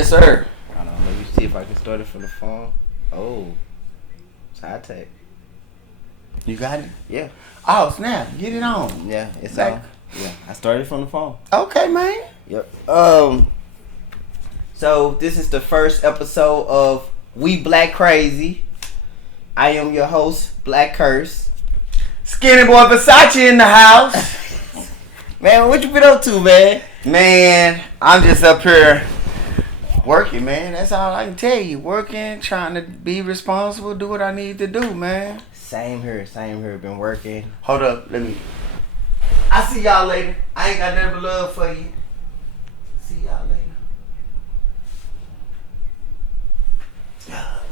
Yes, sir. Hold on, let me see if I can start it from the phone. Oh, it's high tech. You got it? Yeah. Oh, snap. Get it on. Yeah, it's Like- on. Yeah, I started from the phone. Okay, man. Yep. So this is the first episode of We Black Crazy. I am your host, Black Curse. Skinny boy Versace in the house. Man, what you been up to, man? Man, I'm just up here working, man. That's all I can tell you. Working, trying to be responsible, do what I need to do, man. Same here. Been working. Hold up, let me. I see y'all later. I ain't got nothing but love for you. See y'all later.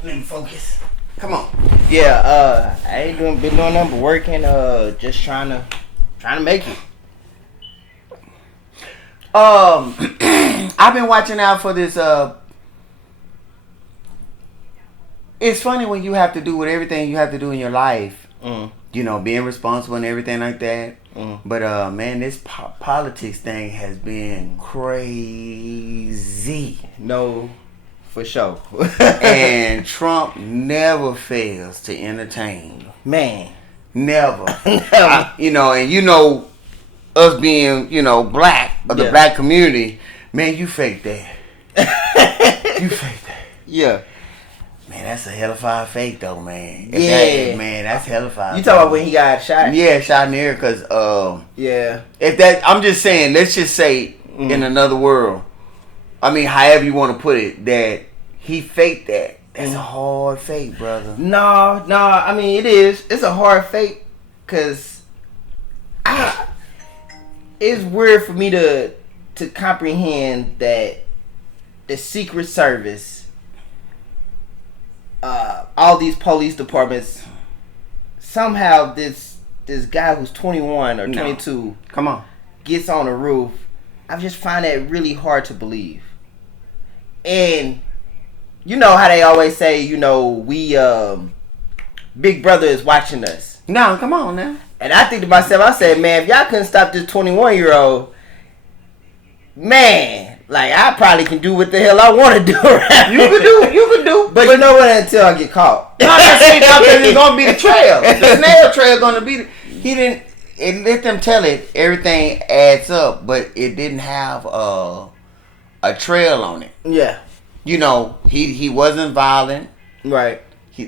Let me focus. Come on. Yeah, I ain't been doing nothing but working. Just trying to make it. I've been watching out for this. It's funny when you have to do with everything you have to do in your life. You know, being responsible and everything like that. But man, this politics thing has been crazy. No, for sure. And never fails to entertain. Man, Never. You know, and you know, us being, you know, black, of the black community, man, you fake that. You fake that. Yeah. Man, that's a hellified fake though, man. Yeah. Man, that's hellified. You talking about when he got shot? Yeah, shot in the air, cause yeah. if that, I'm just saying, let's just say in another world, I mean, however you want to put it, that he faked that. That's a hard fake, brother. No, I mean it is. It's a hard fake, cause it's weird for me to comprehend that the Secret Service, all these police departments, somehow this guy who's 21 or 22 Come on. gets on the roof. I just find that really hard to believe. And you know how they always say, you know, we Big Brother is watching us. No, come on now. And I think to myself, I said, man, if y'all couldn't stop this 21-year-old, man, like I probably can do what the hell I want to do. You could do. But you know what? Until I get caught. No, that's it. Because it's gonna be the trail. The snail trail gonna be. He didn't. It let them tell it. Everything adds up, but it didn't have a trail on it. Yeah. You know, he wasn't violent. Right.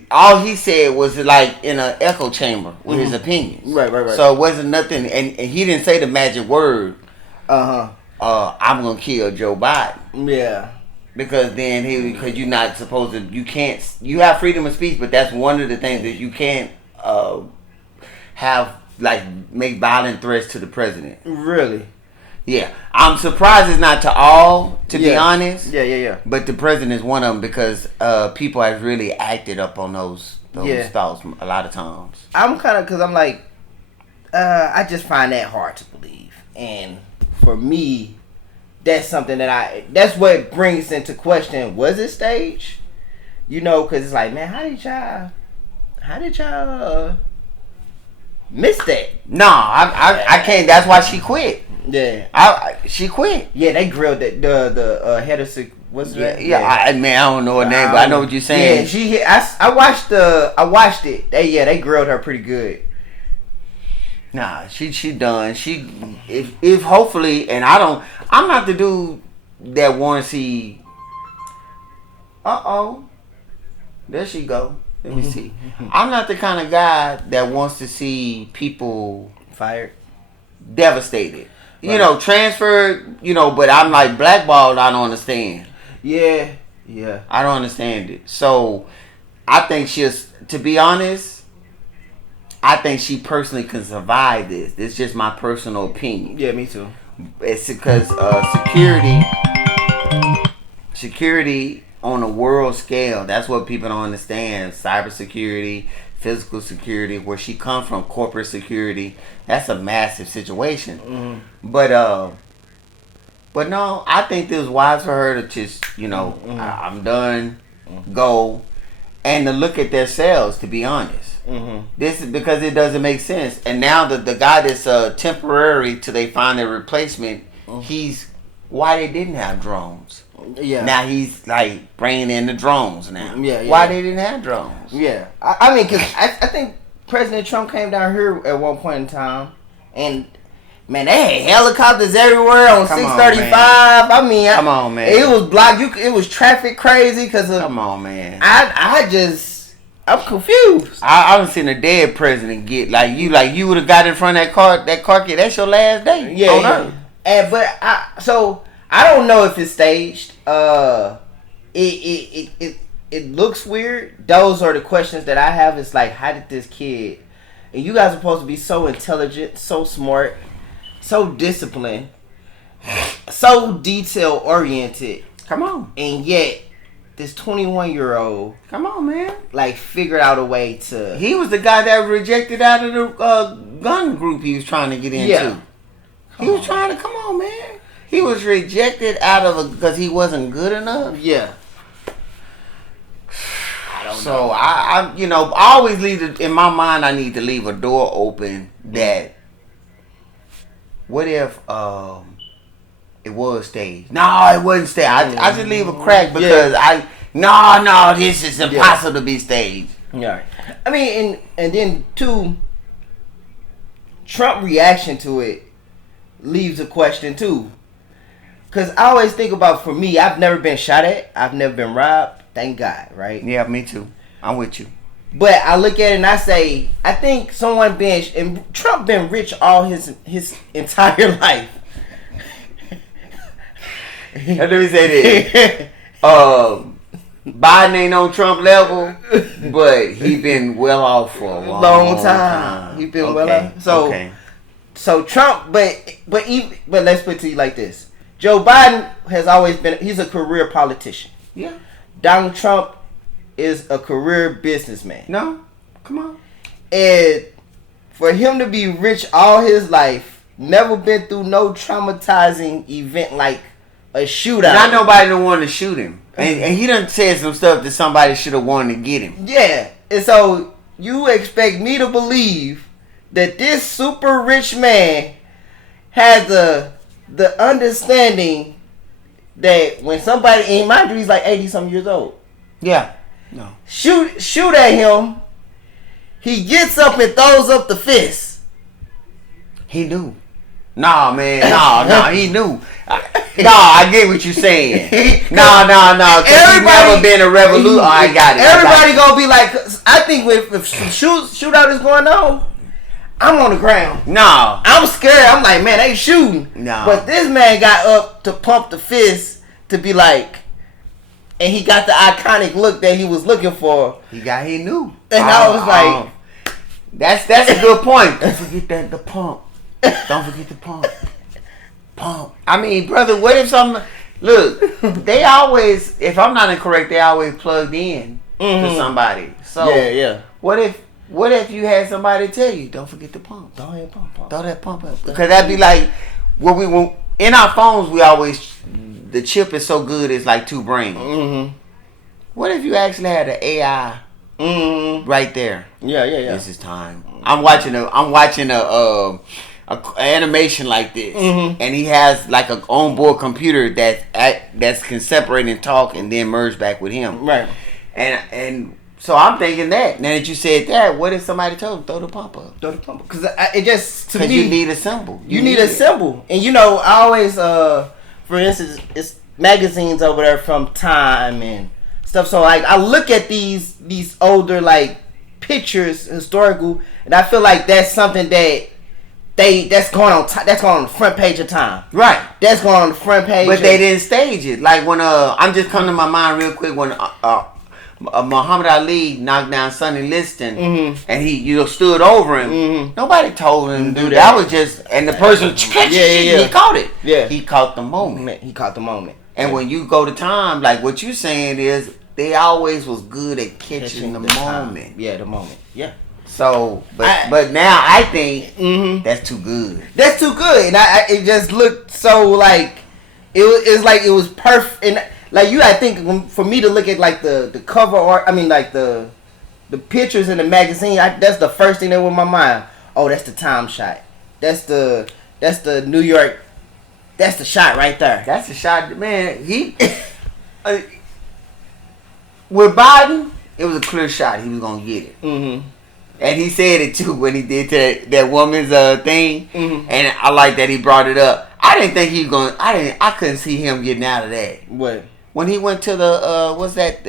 All he said was like in an echo chamber with his opinions. Right. So it wasn't nothing, and he didn't say the magic word. I'm gonna kill Joe Biden. Yeah. Because then because you're not supposed to, you have freedom of speech, but that's one of the things that you can't have, like, make violent threats to the president. Really? Yeah. I'm surprised it's not to all, to be honest. Yeah. But the president is one of them because people have really acted up on those thoughts a lot of times. I'm kind of, because I'm like, I just find that hard to believe. And for me, that's something that's what brings into question, was it staged? You know, because it's like, man, how did y'all miss that? No, I can't. That's why she quit. Yeah. She quit. Yeah, they grilled the head of what's that? Yeah. I don't know her name, but I know what you're saying. Yeah, I watched it. They grilled her pretty good. Nah, she done. If hopefully, and I'm not the dude that want to see. There she go. Let me see. I'm not the kind of guy that wants to see people Fired, devastated. Right. You know, transferred. You know, but I'm like blackballed. I don't understand. Yeah. I don't understand it. So, I think to be honest, I think she personally can survive this. This is just my personal opinion. Yeah, me too. It's because security on a world scale, that's what people don't understand. Cybersecurity, physical security, where she comes from, corporate security, that's a massive situation. But no, I think it was wise for her to just, you know, I'm done, go, and to look at their sales, to be honest. This is because it doesn't make sense. And now the guy that's temporary till they find a replacement, why they didn't have drones. Yeah. Now he's like bringing in the drones now. Yeah. Why they didn't have drones? Yeah. I mean, because I think President Trump came down here at one point in time, and man, they had helicopters everywhere on 635. I mean, come on, man. It was blocked. It was traffic crazy because of. Come on, man. I'm confused. I haven't seen a dead president get like you would have got in front of that car. That's your last day. Yeah, on yeah. Earth. And so I don't know if it's staged. It looks weird. Those are the questions that I have. It's like, how did this kid? And you guys are supposed to be so intelligent, so smart, so disciplined, so detail oriented. Come on. And yet, this 21-year-old, come on, man, like figured out a way to. He was the guy that was rejected out of the gun group he was trying to get into. Yeah. He was trying to come on, man. He was rejected out of because he wasn't good enough. Yeah. So I I always leave in my mind. I need to leave a door open that. What if it was staged? No, it wasn't staged. I just leave a crack because no, this is impossible to be staged. Yeah. I mean, and then too, Trump reaction to it leaves a question too. Cause I always think about, for me, I've never been shot at. I've never been robbed. Thank God, right? Yeah, me too. I'm with you. But I look at it and I say, I think someone and Trump been rich all his entire life. Let me say this. Biden ain't on Trump level, but he been well off for a long time. He been well off. So Trump, but let's put it to you like this. Joe Biden has always been, he's a career politician. Yeah. Donald Trump is a career businessman. No, come on. And for him to be rich all his life, never been through no traumatizing event like a shootout. Not nobody don't want to shoot him. And he done said some stuff that somebody should have wanted to get him. Yeah. And so you expect me to believe that this super rich man has the understanding that when somebody, in mind you, he's like 80-something years old. Yeah. No. Shoot at him. He gets up and throws up the fist. He knew. Nah, man. Nah, he knew. I get what you're saying. No. Everybody never been a revolution. I got it. Everybody gonna be like, I think if some shootout is going on, I'm on the ground. No. I'm scared. I'm like, man, they shooting. No. But this man got up to pump the fist to be like, and he got the iconic look that he was looking for. He knew. And I was like, that's a good point. Don't forget the pump. Don't forget the pump. Pump. I mean, brother, what if look, they always, if I'm not incorrect, they always plugged in to somebody. So yeah. What if you had somebody tell you, don't forget the pump. Throw that pump up. Throw that pump up. Because that'd be like, when in our phones, we always, the chip is so good, it's like two brains. Mm-hmm. What if you actually had an AI right there? Yeah. This is time. I'm watching a animation like this, and he has like an onboard computer that can separate and talk, and then merge back with him. Right. And so I'm thinking that. Now that you said that, what if somebody told him throw the pump up? Throw the pump up. Because it just, to me, you need a symbol. You need a symbol. And I always, for instance, it's magazines over there from Time and stuff. So like I look at these older like pictures, historical, and I feel like that's something that's going on the front page of Time. Right. That's going on the front page. But they didn't stage it. Like when I'm just coming to my mind real quick when Muhammad Ali knocked down Sonny Liston, and he stood over him. Nobody told him to do that. That was just, and the person he caught it. Yeah, he caught the moment. He caught the moment. And when you go to Time, like what you saying is they always was good at catching the moment. Time. Yeah, the moment. Yeah. So, but now I think that's too good. That's too good, and it just looked so like it was perfect. And like I think for me to look at like the cover art, I mean like the pictures in the magazine, that's the first thing that went in my mind. Oh, that's the Time shot. That's the New York. That's the shot right there. That's the shot, man. with Biden, it was a clear shot he was gonna get it. Mm-hmm. And he said it too when he did that woman's thing. Mm-hmm. And I like that he brought it up. I didn't think he was going. I couldn't see him getting out of that. What? When he went to the what's that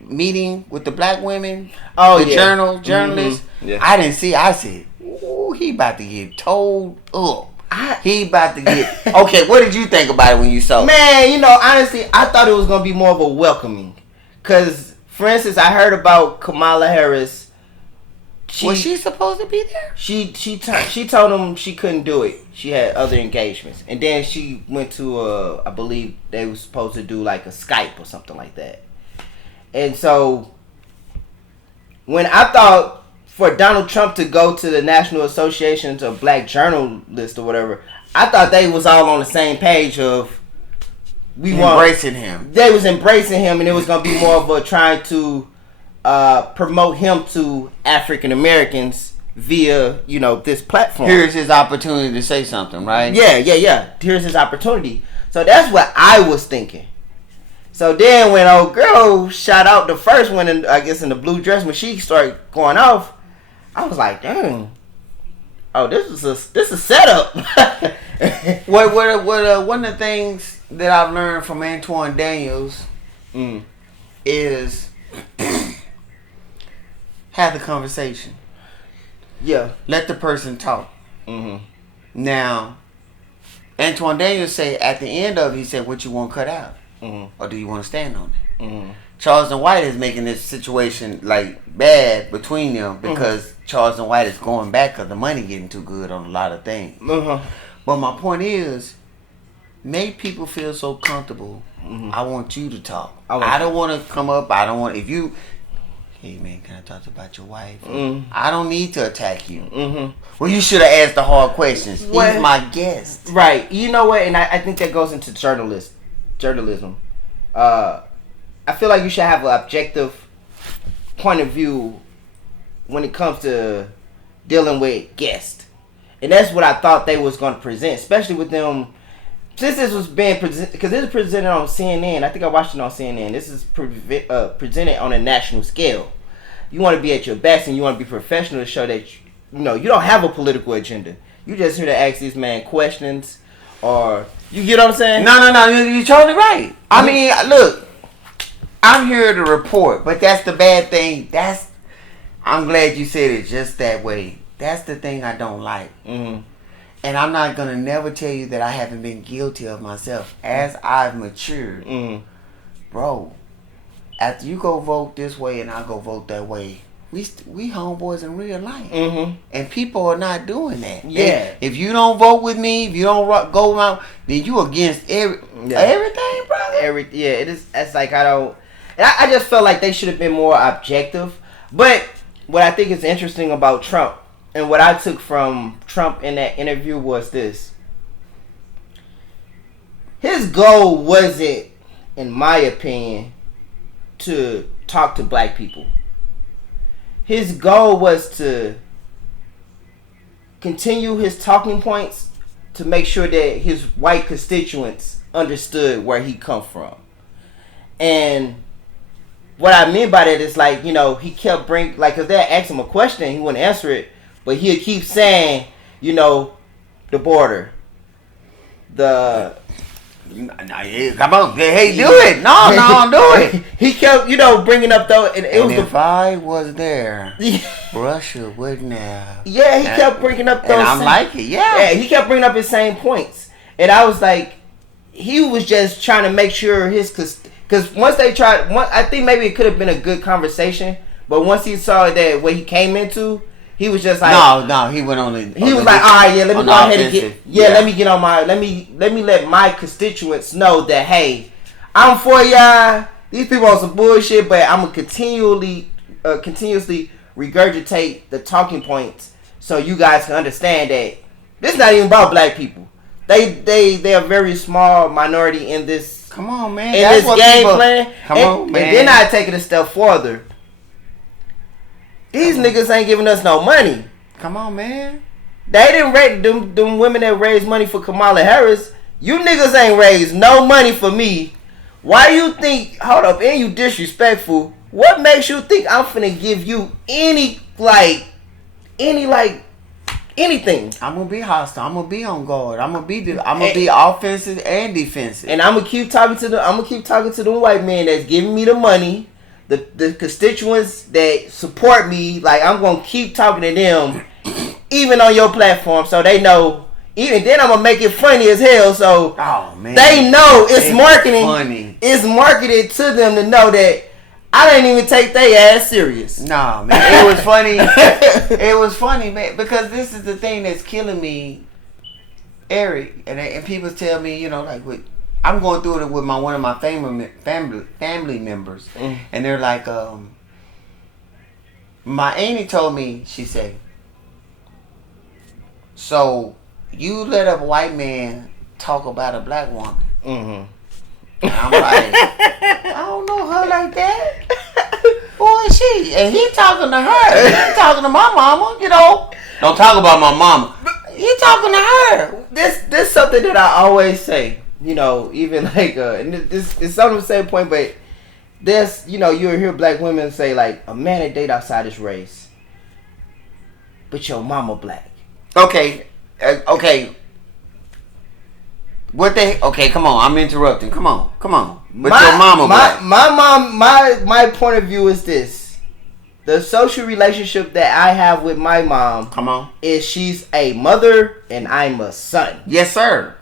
meeting with the black women? Oh, the yeah. journalists. Mm-hmm. Yeah. I didn't see. I said, "Ooh, he about to get told up. He about to get." Okay, what did you think about it when you saw it? Man, you know, honestly, I thought it was gonna be more of a welcoming. Cause, for instance, I heard about Kamala Harris. Was she supposed to be there? She told him she couldn't do it. She had other engagements, and then she went to I believe they were supposed to do like a Skype or something like that. And so, when I thought for Donald Trump to go to the National Association of Black Journalists or whatever, I thought they was all on the same page of embracing him. They was embracing him, and it was gonna be more of a trying to promote him to African Americans via, you know, this platform. Here's his opportunity to say something, right? Yeah. Here's his opportunity. So that's what I was thinking. So then when old girl shot out the first one, I guess in the blue dress, when she started going off, I was like, dang. Oh, this is a setup. What one of the things that I've learned from Antoine Daniels is have the conversation. Yeah. Let the person talk. Mm-hmm. Now, Antoine Daniels say at the end of it, he said, "What you want cut out, or do you want to stand on it?" Mm-hmm. Charleston White is making this situation like bad between them because Charleston White is going back because the money getting too good on a lot of things. But my point is, make people feel so comfortable. I want you to talk. I don't want to come up. I don't want if you. Hey man, can I talk about your wife? I don't need to attack you. Well, you should have asked the hard questions. He's my guest. Right. You know what? And I think that goes into journalism. I feel like you should have an objective point of view when it comes to dealing with guests. And that's what I thought they was going to present, especially with them. Since this was being presented, because this is presented on CNN. I think I watched it on CNN. This is presented on a national scale. You want to be at your best and you want to be professional to show that you don't have a political agenda. You just here to ask this man questions, or you get what I'm saying? No. You're totally right. I mean, look, I'm here to report, but that's the bad thing. I'm glad you said it just that way. That's the thing I don't like. And I'm not going to never tell you that I haven't been guilty of myself. As I've matured, bro, after you go vote this way and I go vote that way, we homeboys in real life. And people are not doing that. Yeah. If you don't vote with me, if you don't go out, then you against everything, brother. It is. It's like I don't. And I just felt like they should have been more objective. But what I think is interesting about Trump, and what I took from Trump in that interview was this. His goal wasn't, in my opinion, to talk to black people. His goal was to continue his talking points to make sure that his white constituents understood where he come from. And what I mean by that is like, he kept bringing, like, because they asked him a question, he wouldn't answer it. But he'll keep saying, the border, the... Come on, hey, do it. No, do it. He kept, bringing up though, and if I was there, Russia wouldn't have. Yeah, he kept bringing up those. And I'm like it, yeah. He kept bringing up his same points, and I was like, he was just trying to make sure because once they tried, I think maybe it could have been a good conversation, but once he saw that what he came into. He was just like no. He went on. He was like, all right, yeah. Let me go ahead and get. Yeah, let me get on my. Let me let my constituents know that hey, I'm for y'all. These people on some bullshit, but I'm gonna continuously regurgitate the talking points so you guys can understand that this is not even about black people. They are a very small minority in this. Come on, man. In That's this game plan. Come on, man. And then I take it a step further. These niggas ain't giving us no money. Come on, man. They didn't raise them women that raised money for Kamala Harris. You niggas ain't raised no money for me Why you think? Hold up, and you disrespectful. What makes you think I'm finna give you any anything? I'm gonna be hostile. I'm gonna be on guard. I'm gonna be offensive and defensive. And I'm gonna keep talking to the white man that's giving me the money, the constituents that support me. Like, I'm gonna keep talking to them, even on your platform, so they know. Even then, I'm gonna make it funny as hell, so they know it's marketing. Funny. It's marketed to them to know that I didn't even take their ass serious. Nah, man, it was funny. It was funny, man, because this is the thing that's killing me, Eric. And people tell me, you know, like, I'm going through it with one of my family members, and they're like, my auntie told me, she said, so you let a white man talk about a black woman. Mm-hmm. And I'm like, I don't know her like that. Who is she? And he talking to her. He ain't talking to my mama, you know. Don't talk about my mama. He talking to her. This something that I always say. You know, even like, and this is on the same point, but there's, you know, you'll hear black women say, like, a man that date outside his race, but your mama black. Okay. Okay, come on. I'm interrupting. Come on. But your mama black. My point of view is this. The social relationship that I have with my mom, come on, is she's a mother and I'm a son. Yes, sir.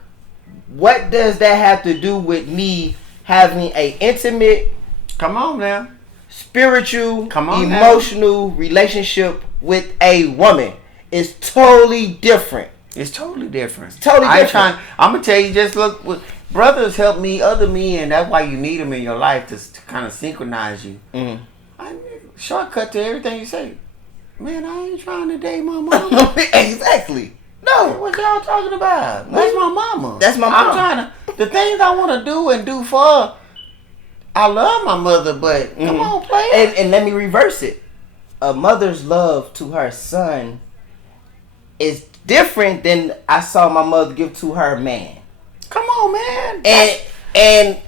What does that have to do with me having a intimate, come on now, spiritual, emotional relationship with a woman? It's totally different. It's totally different. I'm gonna tell you, just look. Brothers help me, other men. That's why you need them in your life to kind of synchronize you. Mm-hmm. Shortcut to everything you say. Man, I ain't trying to date my mama. Exactly. No. What y'all talking about? That's my mama. That's my mama. I'm trying to. The things I want to do and do for her. I love my mother, but come on, play. And let me reverse it. A mother's love to her son is different than I saw my mother give to her man. Come on, man.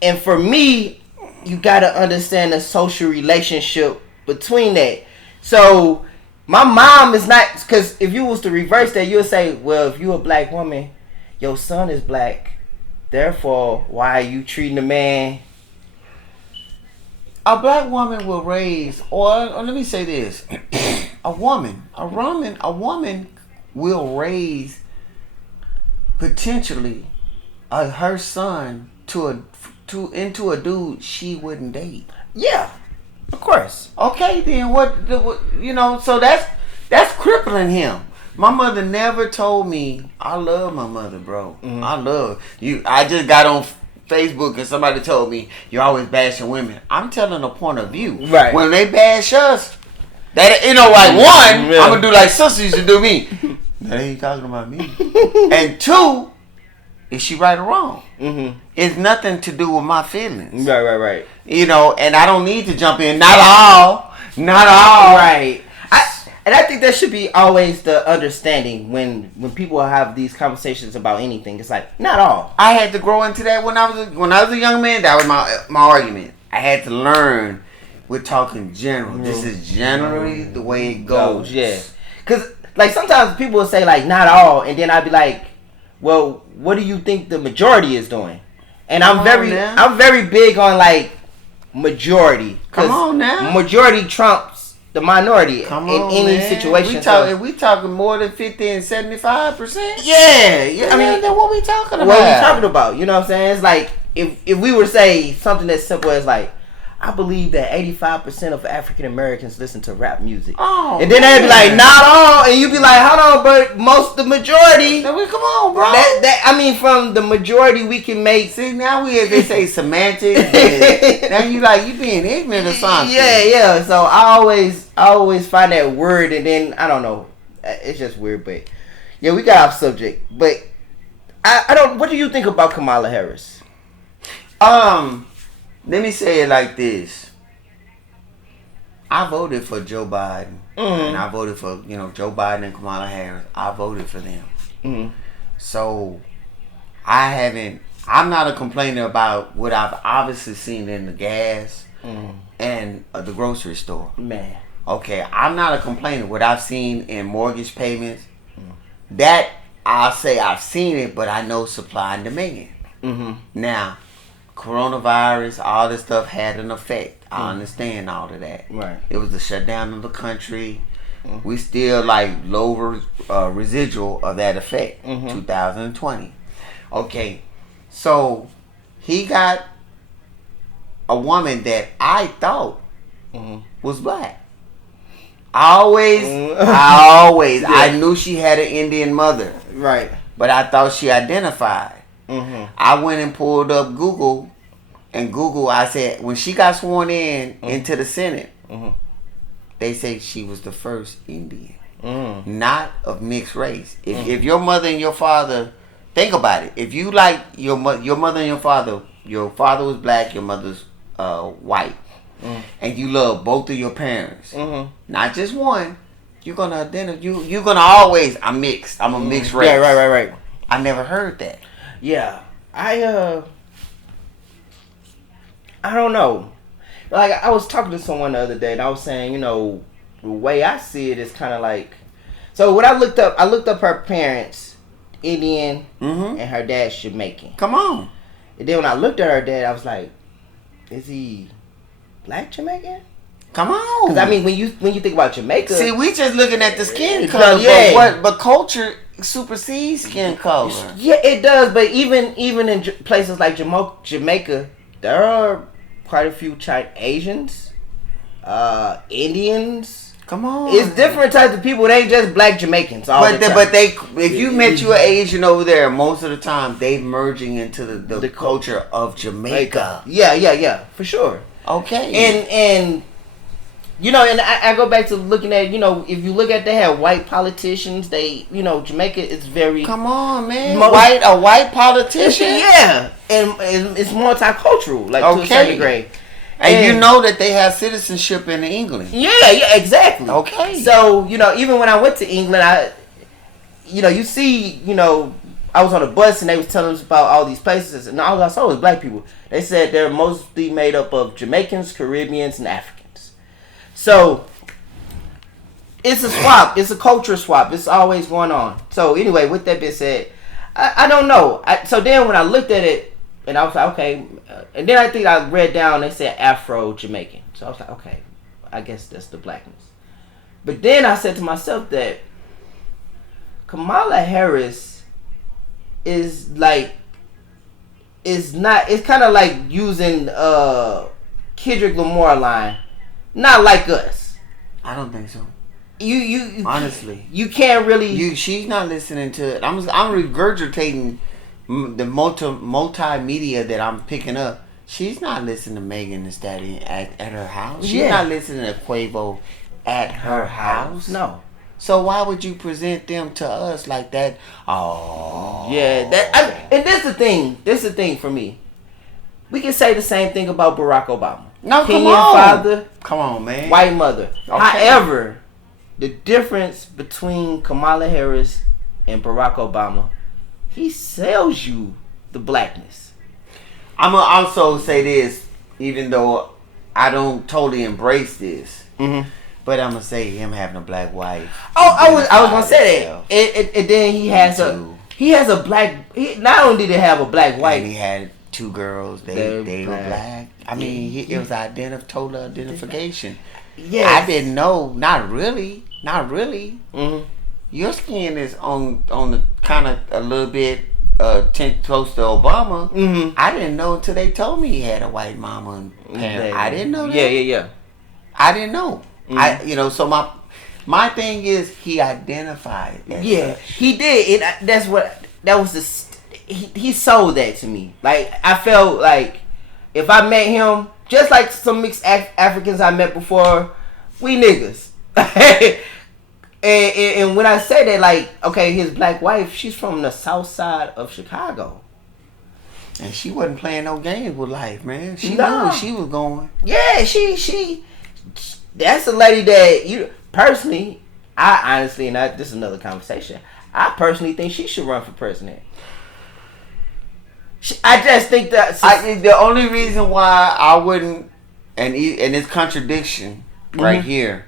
And for me, you gotta understand the social relationship between that. So my mom is not, because if you was to reverse that, you'll say, well, if you a black woman, your son is black, therefore why are you treating the man? A black woman will raise, or let me say this, a woman will raise potentially her son into a dude she wouldn't date. Yeah, of course. Okay, then what you know? So that's crippling him. My mother never told me. I love my mother, bro. Mm-hmm. I love you. I just got on Facebook and somebody told me you're always bashing women. I'm telling a point of view. Right. When they bash us, that, you know, like, one, I'm gonna do like sisters used to do me. That ain't talking about me. And two, is she right or wrong? Mm-hmm. It's nothing to do with my feelings. Right. You know, and I don't need to jump in. Not all. Right. I think that should be always the understanding when people have these conversations about anything. It's like, not all. I had to grow into that when I was a young man. That was my argument. I had to learn. We're talking general. Mm-hmm. This is generally the way it goes. Yeah. Because, like, sometimes people will say, like, not all. And then I'd be like, well, what do you think the majority is doing? And I'm very big on, like, majority. Come on now. Majority trumps the minority in any situation. We talking more than 50 and 75%? Yeah. I mean, then what we talking about? What we talking about? You know what I'm saying? It's like, if we were to say something as simple as, like, I believe that 85% of African Americans listen to rap music. Oh, and then they'd be like, not all. And you'd be like, hold on, but the majority. Come on, bro. I mean, from the majority, we can make. See, now they say semantics. Now you being ignorant or something. Yeah. So I always find that word, and then, I don't know. It's just weird, but yeah, we got off subject. But I don't. What do you think about Kamala Harris? Let me say it like this. I voted for Joe Biden. Mm-hmm. And I voted for, Joe Biden and Kamala Harris. I voted for them. Mm-hmm. So, I I'm not a complainer about what I've obviously seen in the gas and the grocery store. Man. Okay, I'm not a complainer. What I've seen in mortgage payments, that I'll say I've seen it, but I know supply and demand. Mm-hmm. Now, coronavirus, all this stuff had an effect. I understand all of that. Right. It was the shutdown of the country. We still like low residual of that effect. 2020. Okay, so he got a woman that I thought was black. Yeah. I knew she had an Indian mother. Right. But I thought she identified. Mm-hmm. I went and pulled up Google, and Google, I said, when she got sworn into the Senate, they say she was the first Indian, not of mixed race. If your mother and your father, think about it. If you like your mother and your father was black, your mother's white, and you love both of your parents, not just one, you're gonna identify. You're gonna always. I'm mixed. I'm a mixed race. Yeah, right. I never heard that. Yeah, I don't know. Like, I was talking to someone the other day, and I was saying, you know, the way I see it is kind of like. So what I looked up her parents, Indian, and her dad's Jamaican. Come on. And then when I looked at her dad, I was like, is he black Jamaican? Come on. Because I mean, when you think about Jamaica, see, we just looking at the skin color, but culture supersedes skin color. Yeah, it does. But even in places like Jamaica, there are quite a few Asians, Indians. Come on, it's different types of people. It ain't just black Jamaicans. If you met you an Asian over there, most of the time they merging into the culture of Jamaica. Yeah, for sure. Okay, and you know, and I go back to looking at, you know, if you look at, they have white politicians. They, you know, Jamaica is very. Come on, man. A white politician. Yeah, and it's multicultural, like to a certain degree. And you know that they have citizenship in England. Yeah, exactly. Okay. So, you know, even when I went to England, you see, you know, I was on a bus and they was telling us about all these places, and all I saw was black people. They said they're mostly made up of Jamaicans, Caribbeans, and Africans. So, it's a swap. It's a culture swap. It's always going on. So, anyway, with that being said, I don't know. So then when I looked at it, and I was like, okay. And then I think I read down, they said Afro-Jamaican. So I was like, okay, I guess that's the blackness. But then I said to myself that Kamala Harris is like, it's kind of like using Kendrick Lamar line, not like us. I don't think so. You honestly, you can't really. She's not listening to it. I'm regurgitating the multimedia that I'm picking up. She's not listening to Megan Thee Stallion at her house. She's not listening to Quavo at her house. No. So why would you present them to us like that? Oh. Yeah. And this the thing. This the thing for me. We can say the same thing about Barack Obama. No, Kenyan come on. father. Come on, man. White mother. Okay. However, the difference between Kamala Harris and Barack Obama, he sells you the blackness. I'm gonna also say this, even though I don't totally embrace this, but I'm gonna say him having a black wife. Oh, I was gonna say that. And then he has a black. Not only did he have a black wife, and he had 2 girls. They were black. I mean, it was total identification. Yeah, I didn't know. Not really. Your skin is on the kind of a little bit close to Obama. I didn't know until they told me he had a white mama and parents. I didn't know that. Yeah. I didn't know. So my thing is he identified as such. He did. He sold that to me. Like, I felt like if I met him, just like some mixed Africans I met before, we niggas. And when I say that, like, okay, his black wife, she's from the south side of Chicago. And she wasn't playing no games with life, man. She knew where she was going. Yeah, she that's a lady that personally, I honestly, and this is another conversation, I personally think she should run for president. I just think that the only reason why I wouldn't, and it's contradiction right here,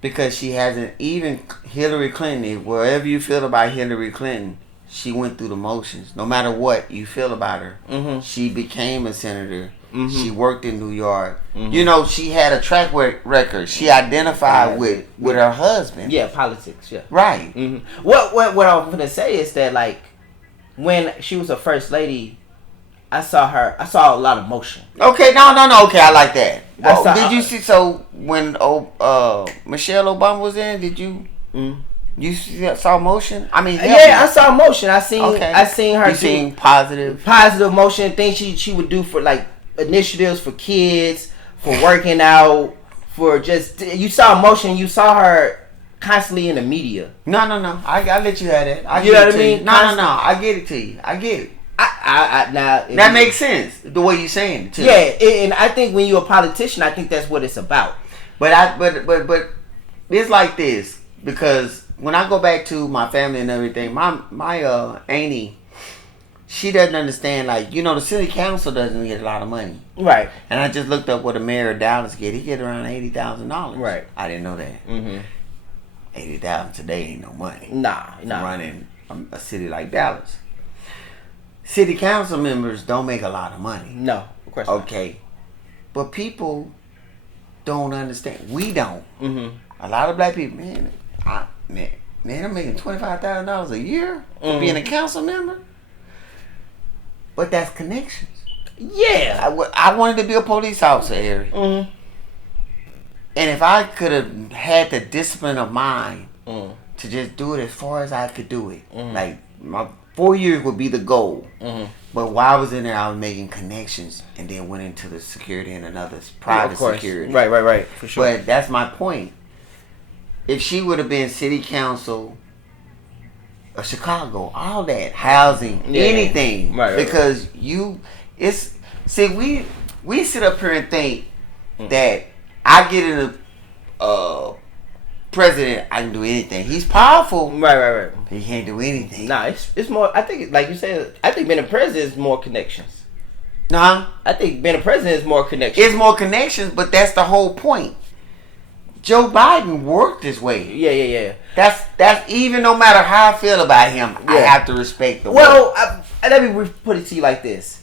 because she hasn't, even Hillary Clinton, wherever you feel about Hillary Clinton, she went through the motions. No matter what you feel about her, she became a senator. She worked in New York. You know, she had a track record. She identified with her husband. Yeah, politics. Yeah, right. What I'm gonna say is that, like, when she was a first lady, I saw a lot of motion. Okay, no. Okay, I like that. Well, did you see? So when Michelle Obama was in, did you? You saw motion? I mean, I saw motion. I seen her. You seen positive motion. Things she would do for, like, initiatives for kids, for working out, for just, you saw motion. You saw her constantly in the media. No. I let you have that. You know what I mean? No. I get it to you. I get it. Now that makes sense the way you're saying it too. Yeah, and I think when you're a politician, I think that's what it's about. But it's like this, because when I go back to my family and everything, my auntie, she doesn't understand, like, you know, the city council doesn't get a lot of money. Right. And I just looked up what the mayor of Dallas get. He get around $80,000. Right. I didn't know that. $80,000 today ain't no money. Nah. Running a city like Dallas. City council members don't make a lot of money. No, of course not. Okay. But people don't understand. We don't. A lot of black people, man, I'm making $25,000 a year for being a council member. But that's connections. Yeah. I wanted to be a police officer, Harry. And if I could have had the discipline of mind to just do it as far as I could do it, like, my 4 years would be the goal. But while I was in there, I was making connections, and then went into the security and another private security. Right. For sure. But that's my point. If she would have been city council of Chicago, all that, housing, anything, because we sit up here and think that I get in a president, I can do anything. He's powerful. Right. He can't do anything. Nah, it's more, I think, like you said, I think being a president is more connections. Nah. I think being a president is more connections. It's more connections, but that's the whole point. Joe Biden worked his way. Yeah. That's even, no matter how I feel about him, I have to respect the work. Well, let me put it to you like this.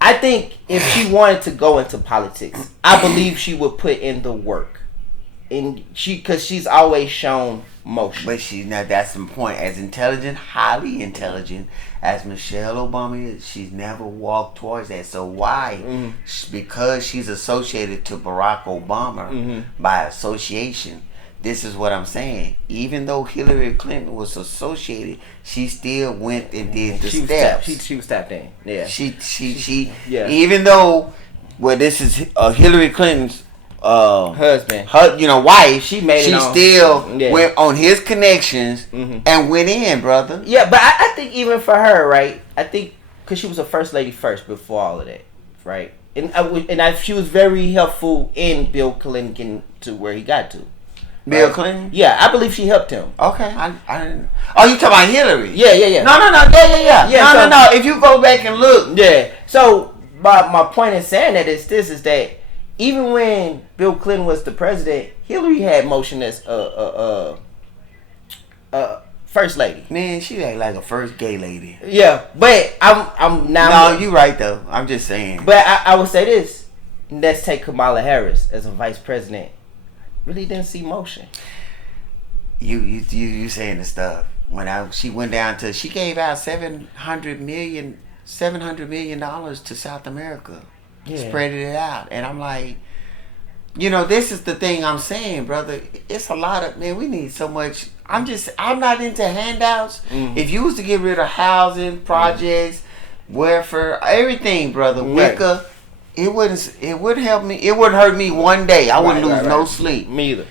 I think if she wanted to go into politics, I believe she would put in the work. Because she's always shown motion. But she's not. That's the point. As intelligent, highly intelligent as Michelle Obama is, she's never walked towards that. So why? Because she's associated to Barack Obama by association. This is what I'm saying. Even though Hillary Clinton was associated, she still went and did the steps. She was tapped in. Yeah. She. Even though, this is Hillary Clinton's husband, wife, she still went on his connections and went in, brother. Yeah, but I think even for her, right? I think because she was a first lady first before all of that, right? And she was very helpful in Bill Clinton getting to where he got to. Bill Clinton? Yeah, I believe she helped him. Okay, I didn't. Oh, you talking about Hillary? Yeah. No. Yeah. No. If you go back and look, So my point in saying that is that even when Bill Clinton was the president, Hillary had motion as first lady. Man, she act like a first gay lady. Yeah, but I'm now. No, you right though. I'm just saying. But I would say this. Let's take Kamala Harris as a vice president. Really didn't see motion. You saying the stuff. She went down to, she gave out $700 million to South America. Yeah. Spread it out. And I'm like, this is the thing I'm saying, brother. It's a lot of, man, we need so much. I'm not into handouts. If you was to get rid of housing, projects, welfare, everything, brother, WICA, it wouldn't help me. It wouldn't hurt me one day. I wouldn't lose no sleep. Me either.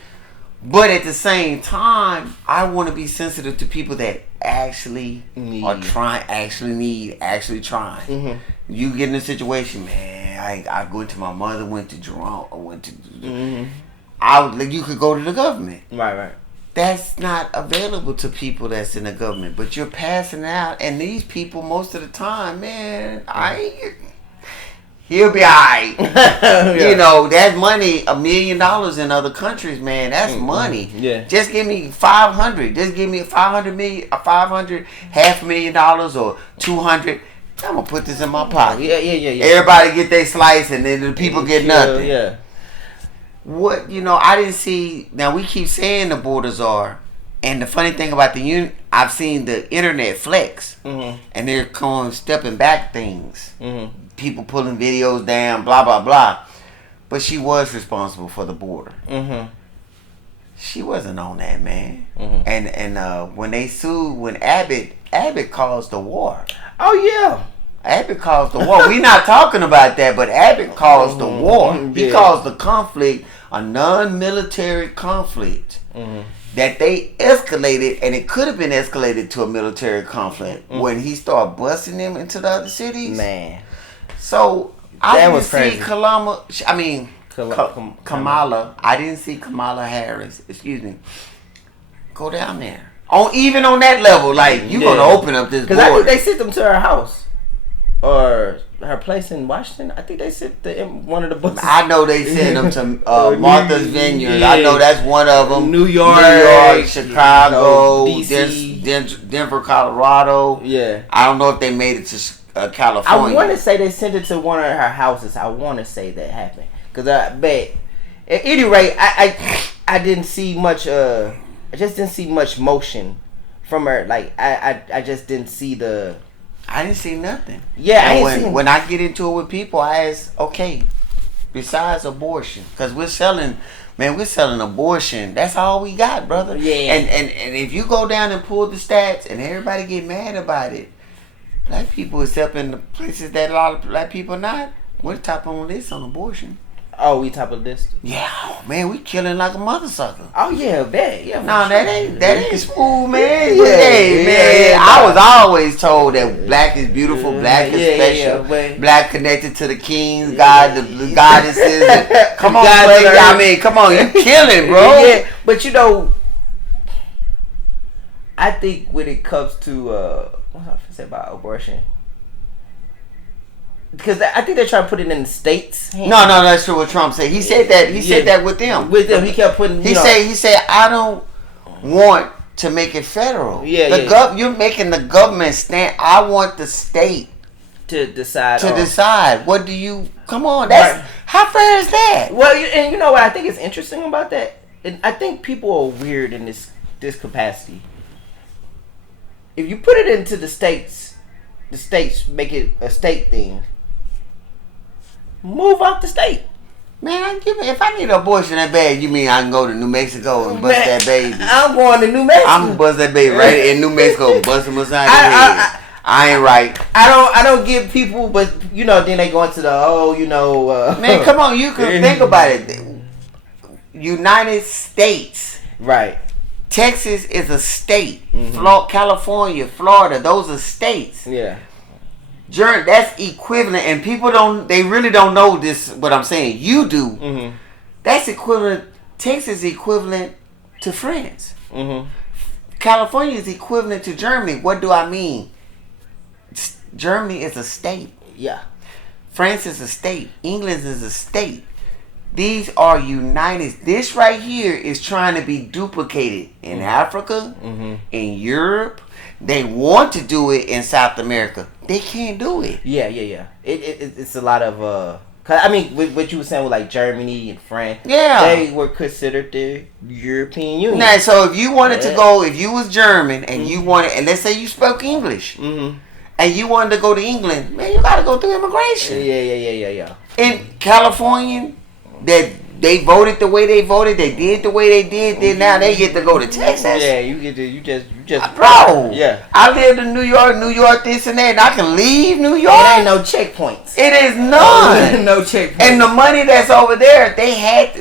But at the same time, I want to be sensitive to people that actually are trying, actually trying. You get in a situation, man. I go into, my mother went to Jerome. I went to. You could go to the government. Right. that's not available to people that's in the government. But you're passing it out, and these people most of the time, man, he'll be alright. Yeah. You know, that's money. $1 million in other countries, man. That's money. Yeah. Just give me 500. Just give me 500 million, $500,000 or 200. I'm gonna put this in my pocket. Yeah. Everybody get their slice, and then the people get nothing. Yeah. What, you know, I didn't see. Now we keep saying the borders are, and the funny thing about I've seen the internet flex, and they're stepping back things. People pulling videos down, blah blah blah. But she was responsible for the border. She wasn't on that, man. And when they sued, when Abbott caused the war. Oh yeah. Abbott caused the war. We're not talking about that, but Abbott caused the war. He caused the conflict, a non-military conflict that they escalated, and it could have been escalated to a military conflict when he started busting them into the other cities. Man. So I That didn't was crazy. see Kamala. I didn't see Kamala Harris. Excuse me. Go down there. Even on that level, like you gonna open up this because I think border. they sent them to her house or her place in Washington. I think they sent one of the buses. I know they sent them to Martha's Vineyard. I know that's one of them. New York, Chicago, DC, Denver, Colorado. Yeah. I don't know if they made it to California. I want to say they sent it to one of her houses. I want to say that happened because at any rate, I didn't see much. I just didn't see much motion from her. Like I just didn't see the. I didn't see nothing. Yeah, and when I get into it with people, I ask, okay, besides abortion, because we're selling abortion. That's all we got, brother. Yeah. And if you go down and pull the stats, and everybody get mad about it, black people is up in the places that a lot of black people not. We're top on the list on abortion. Oh, we top of this. Yeah, man, we killing like a mother sucker. Oh yeah, bet. Yeah. No, that ain't smooth, man. Yeah, Hey, man, yeah, I was always told that black is beautiful, black is special, but- black connected to the kings, God, the goddesses. And, come on, God buddy. bless. I mean, come on, you killing, bro. Yeah, but you know, I think when it comes to what was I gonna say about abortion? Because I think they're trying to put it in the states. No, that's true. What Trump said. He said that. He said that with them. With them, he kept putting. He said, I don't want to make it federal. You're making the government stand. I want the state to decide. decide. What do you? Come on. That's Right. How fair is that? Well, and you know what I think is interesting about that? And I think people are weird in this capacity. If you put it into the states make it a state thing. Move out the state. Man, if I need an abortion that bad, you mean I can go to New Mexico and bust that baby? I'm going to New Mexico. I'm gonna bust that baby right in New Mexico, bust him aside the head. I ain't right. I don't give people, but you know, then they go into the man, come on, you can think about it. United States, right? Texas is a state. California, Florida, those are states. Yeah. That's equivalent, and people they really don't know this. What I'm saying, you do. That's equivalent. Texas is equivalent to France. California is equivalent to Germany. What do I mean? Germany is a state. Yeah. France is a state. England is a state. These are united. This right here is trying to be duplicated in Africa, in Europe. They want to do it in South America. They can't do it. Yeah. It's a lot of 'cause I mean, what you were saying with like Germany and France. Yeah. They were considered the European Union. Now, so if you wanted to go, if you was German and you wanted, and let's say you spoke English, and you wanted to go to England, man, you got to go through immigration. Yeah. In California, that they voted the way they voted, they did the way they did, then now they get to go to Texas. Yeah, you just Bro, yeah. I lived in New York, this and that, and I can leave New York. It ain't no checkpoints. It is none. No checkpoints. And the money that's over there, they had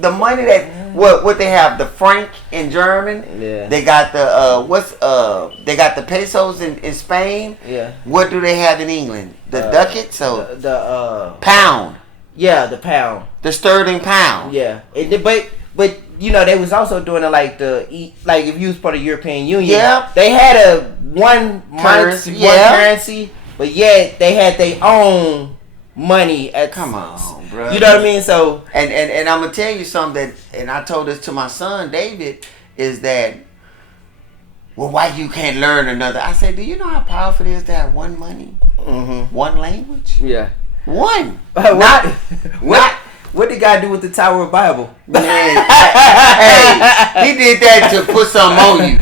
the money that what they have, the franc in German. Yeah. They got the they got the pesos in Spain. Yeah. What do they have in England? The ducats, so the pound. Yeah, the pound. The sterling pound. Yeah, but they was also doing it like like if you was part of the European Union. Yeah. They had a one Currency, currency, but yet they had their own money at. Come on, bro. You know what I mean? So and I'm gonna tell you something that, and I told this to my son David, is that, well, why you can't learn another? I said, do you know how powerful it is to have one money, one language, yeah, one, not. not. What did God do with the Tower of Bible? Man, hey, he did that to put something on you.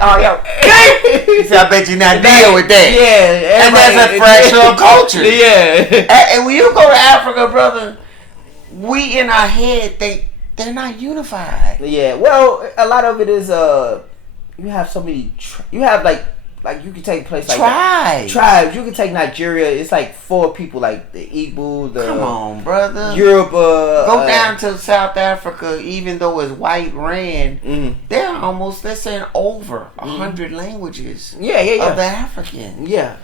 Oh, yo, he said, I bet you not deal with that. Yeah, and that's a fraction of culture. Yeah, and when you go to Africa, brother, we in our head think they're not unified. yeah. Well, a lot of it is you have so many. You have like you can take a place like tribes. You can take Nigeria. It's like 4 people, like the Igbo. Come on, brother. Europe. Go down to South Africa. Even though it's white ran, they're almost, they're saying over 100 languages. Yeah. Of the African. Yeah.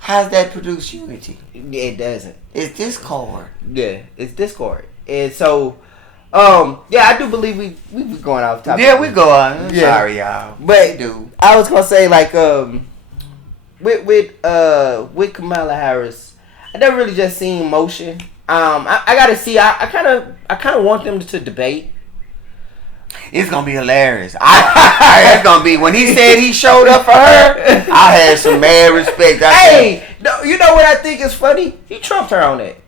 How's that produce unity? It doesn't. It's discord. Yeah, it's discord. And so, yeah, I do believe we be going off topic. Yeah, we go on. Yeah. Sorry, y'all. But we do. I was gonna say, like, with Kamala Harris, I never really just seen motion. I gotta see. I kind of want them to debate. It's gonna be hilarious. It's gonna be, when he said he showed up for her, I had some mad respect. No, you know what I think is funny? He trumped her on it.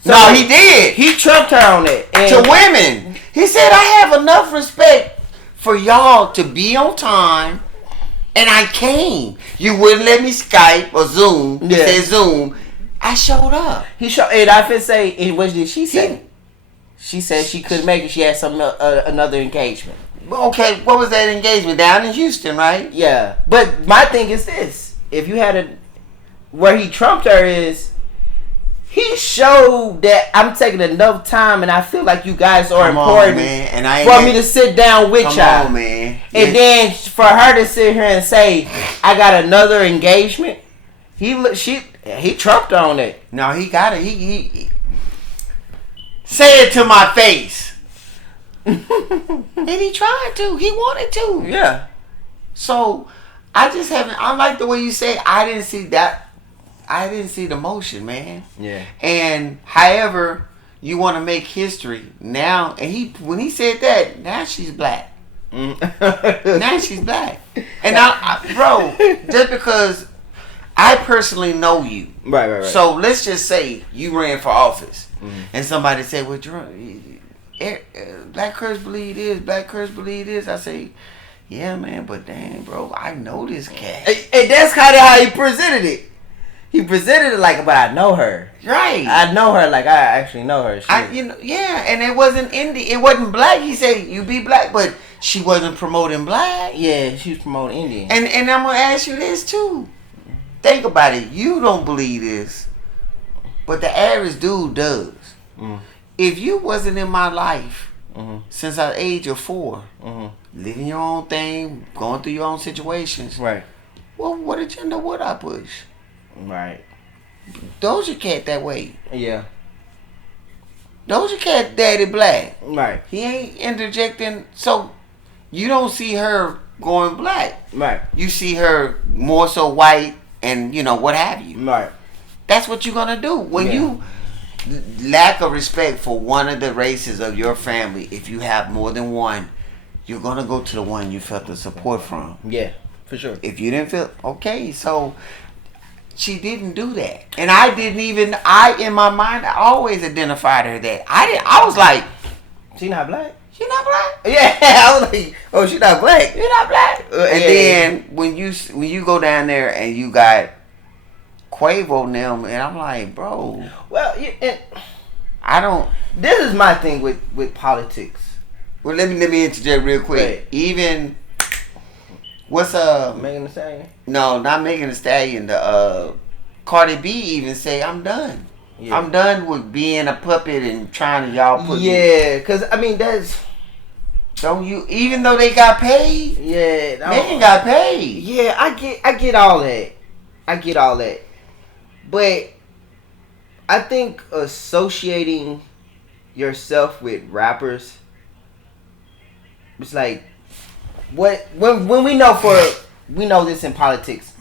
So, no, he did. He trumped her on it. To women. He said, I have enough respect for y'all to be on time, and I came. You wouldn't let me Skype or Zoom. He said Zoom. I showed up. And I could say, and what did she say? She said she couldn't make it. She had another engagement. Okay, what was that engagement? Down in Houston, right? Yeah. But my thing is this. If you had where he trumped her is, he showed that I'm taking enough time, and I feel like you guys are important, man. And I for me to sit down with y'all. Come on, man. And then for her to sit here and say, I got another engagement, he trumped on it. No, he got it. He say it to my face. And he tried to. He wanted to. Yeah. So I just haven't. I like the way you say, I didn't see that. I didn't see the motion, man. Yeah. And however you want to make history now, and when he said that, now she's black. Now she's black. And bro, just because I personally know you, right. So let's just say you ran for office, and somebody said, "Well, Black Kurds believe this. Black Kurds believe this." I say, "Yeah, man, but dang, bro, I know this cat." And that's kind of how he presented it. He presented it like, but I know her. Right. I know her like I actually know her. And it wasn't indie. It wasn't black. He said, you be black, but she wasn't promoting black. Yeah, she was promoting Indian. And I'm going to ask you this, too. Think about it. You don't believe this, but the average dude does. If you wasn't in my life since the age of 4, living your own thing, going through your own situations, right. Well, what agenda would I push? Right. Doja Cat that way. Yeah. Doja Cat daddy black. Right. He ain't interjecting. So you don't see her going black. Right. You see her more so white and, what have you. Right. That's what you're going to do. When you lack of respect for one of the races of your family, if you have more than one, you're going to go to the one you felt the support from. Yeah, for sure. If you didn't feel, okay, so she didn't do that. And in my mind, I always identified her that. I was like, she not black? She not black? Yeah, I was like, oh, she not black. You're not black. And then when you go down there and you got Quavo and them, and I'm like, bro. Well, I don't. This is my thing with politics. Well, let me interject real quick. Right. Even what's Megan Thee Stallion? No, not Megan Thee Stallion. The Cardi B even say, I'm done. Yeah. I'm done with being a puppet and trying to y'all put me. Because I mean that's. Don't you? Even though they got paid. Yeah. Megan got paid. Yeah, I get all that. I get all that. But I think associating yourself with rappers it's like when we know this in politics,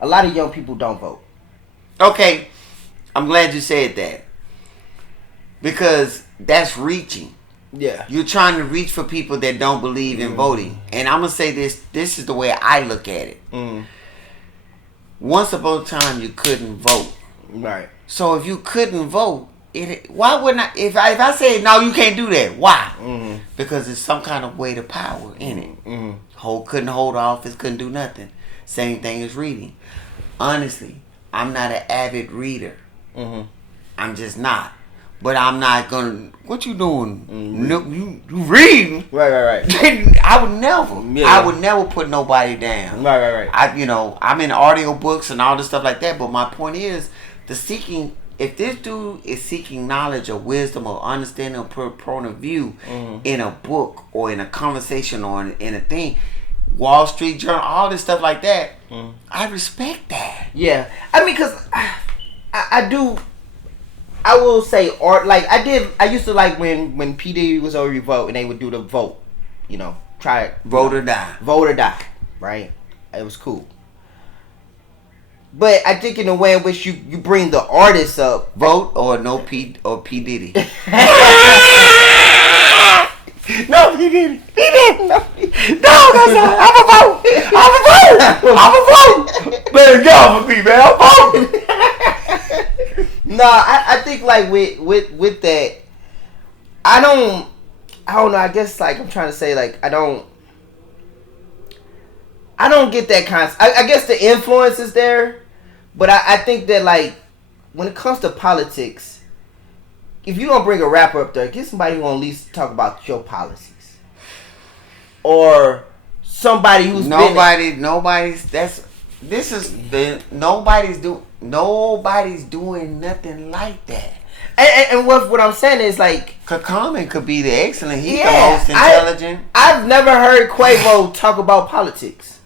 a lot of young people don't vote. Okay, I'm glad you said that because that's reaching. Yeah. You're trying to reach for people that don't believe in voting. And I'm going to say this. This is the way I look at it. Once upon a time, you couldn't vote. Right. So if you couldn't vote, why wouldn't I? If I say, no, you can't do that. Why? Because there's some kind of weight of power in it. Couldn't hold office, couldn't do nothing. Same thing as reading. Honestly, I'm not an avid reader. I'm just not. But I'm not gonna. What you doing? You reading? Right. I would never. Yeah. I would never put nobody down. Right. I'm in audio books and all this stuff like that. But my point is, the seeking. If this dude is seeking knowledge or wisdom or understanding or point of view in a book or in a conversation or in a thing, Wall Street Journal, all this stuff like that, I respect that. Yeah, I mean, cause I do. I will say art. Like I used to like when P Diddy was over Revolt and they would do the vote. You know, try it. Vote or die. Vote or die. Right. It was cool. But I think in a way in which you bring the artists up. Vote or no P Diddy. No, P Diddy. No, I'm a vote. Better go for me, man. I'm voting. No, I think like with that, I don't know. I guess like I'm trying to say like I don't get that kind. I guess the influence is there, but I think that like when it comes to politics, if you don't bring a rapper up there, get somebody who will at least talk about your policies, or somebody who's nobody's doing nothing like that. And what I'm saying is like Common could be the excellent. He's the most intelligent. I've never heard Quavo talk about politics.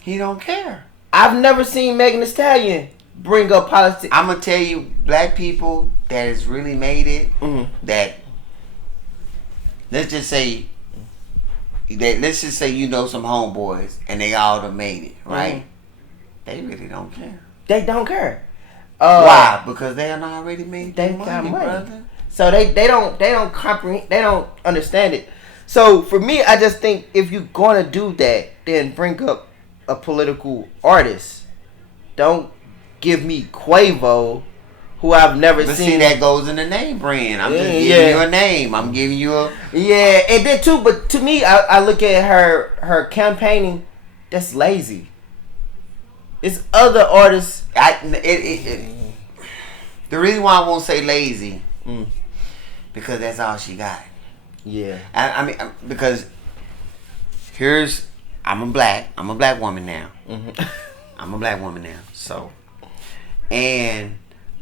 He don't care. I've never seen Megan Thee Stallion bring up politics. I'm gonna tell you, black people that has really made it. That let's just say you know some homeboys and they all have made it, right? They really don't care. They don't care. Why? Because they are not already made. They money, got money, brother. So they don't comprehend. They don't understand it. So for me, I just think if you're gonna do that, then bring up a political artist. Don't give me Quavo, who I've never But seen. see, that goes in the name brand. I'm just giving you a name. I'm giving you a and then too. But to me, I look at her campaigning. That's lazy. It's other artists. The reason why I won't say lazy, because that's all she got. Yeah. I mean, because I'm a black woman now. I'm a black woman now. So, and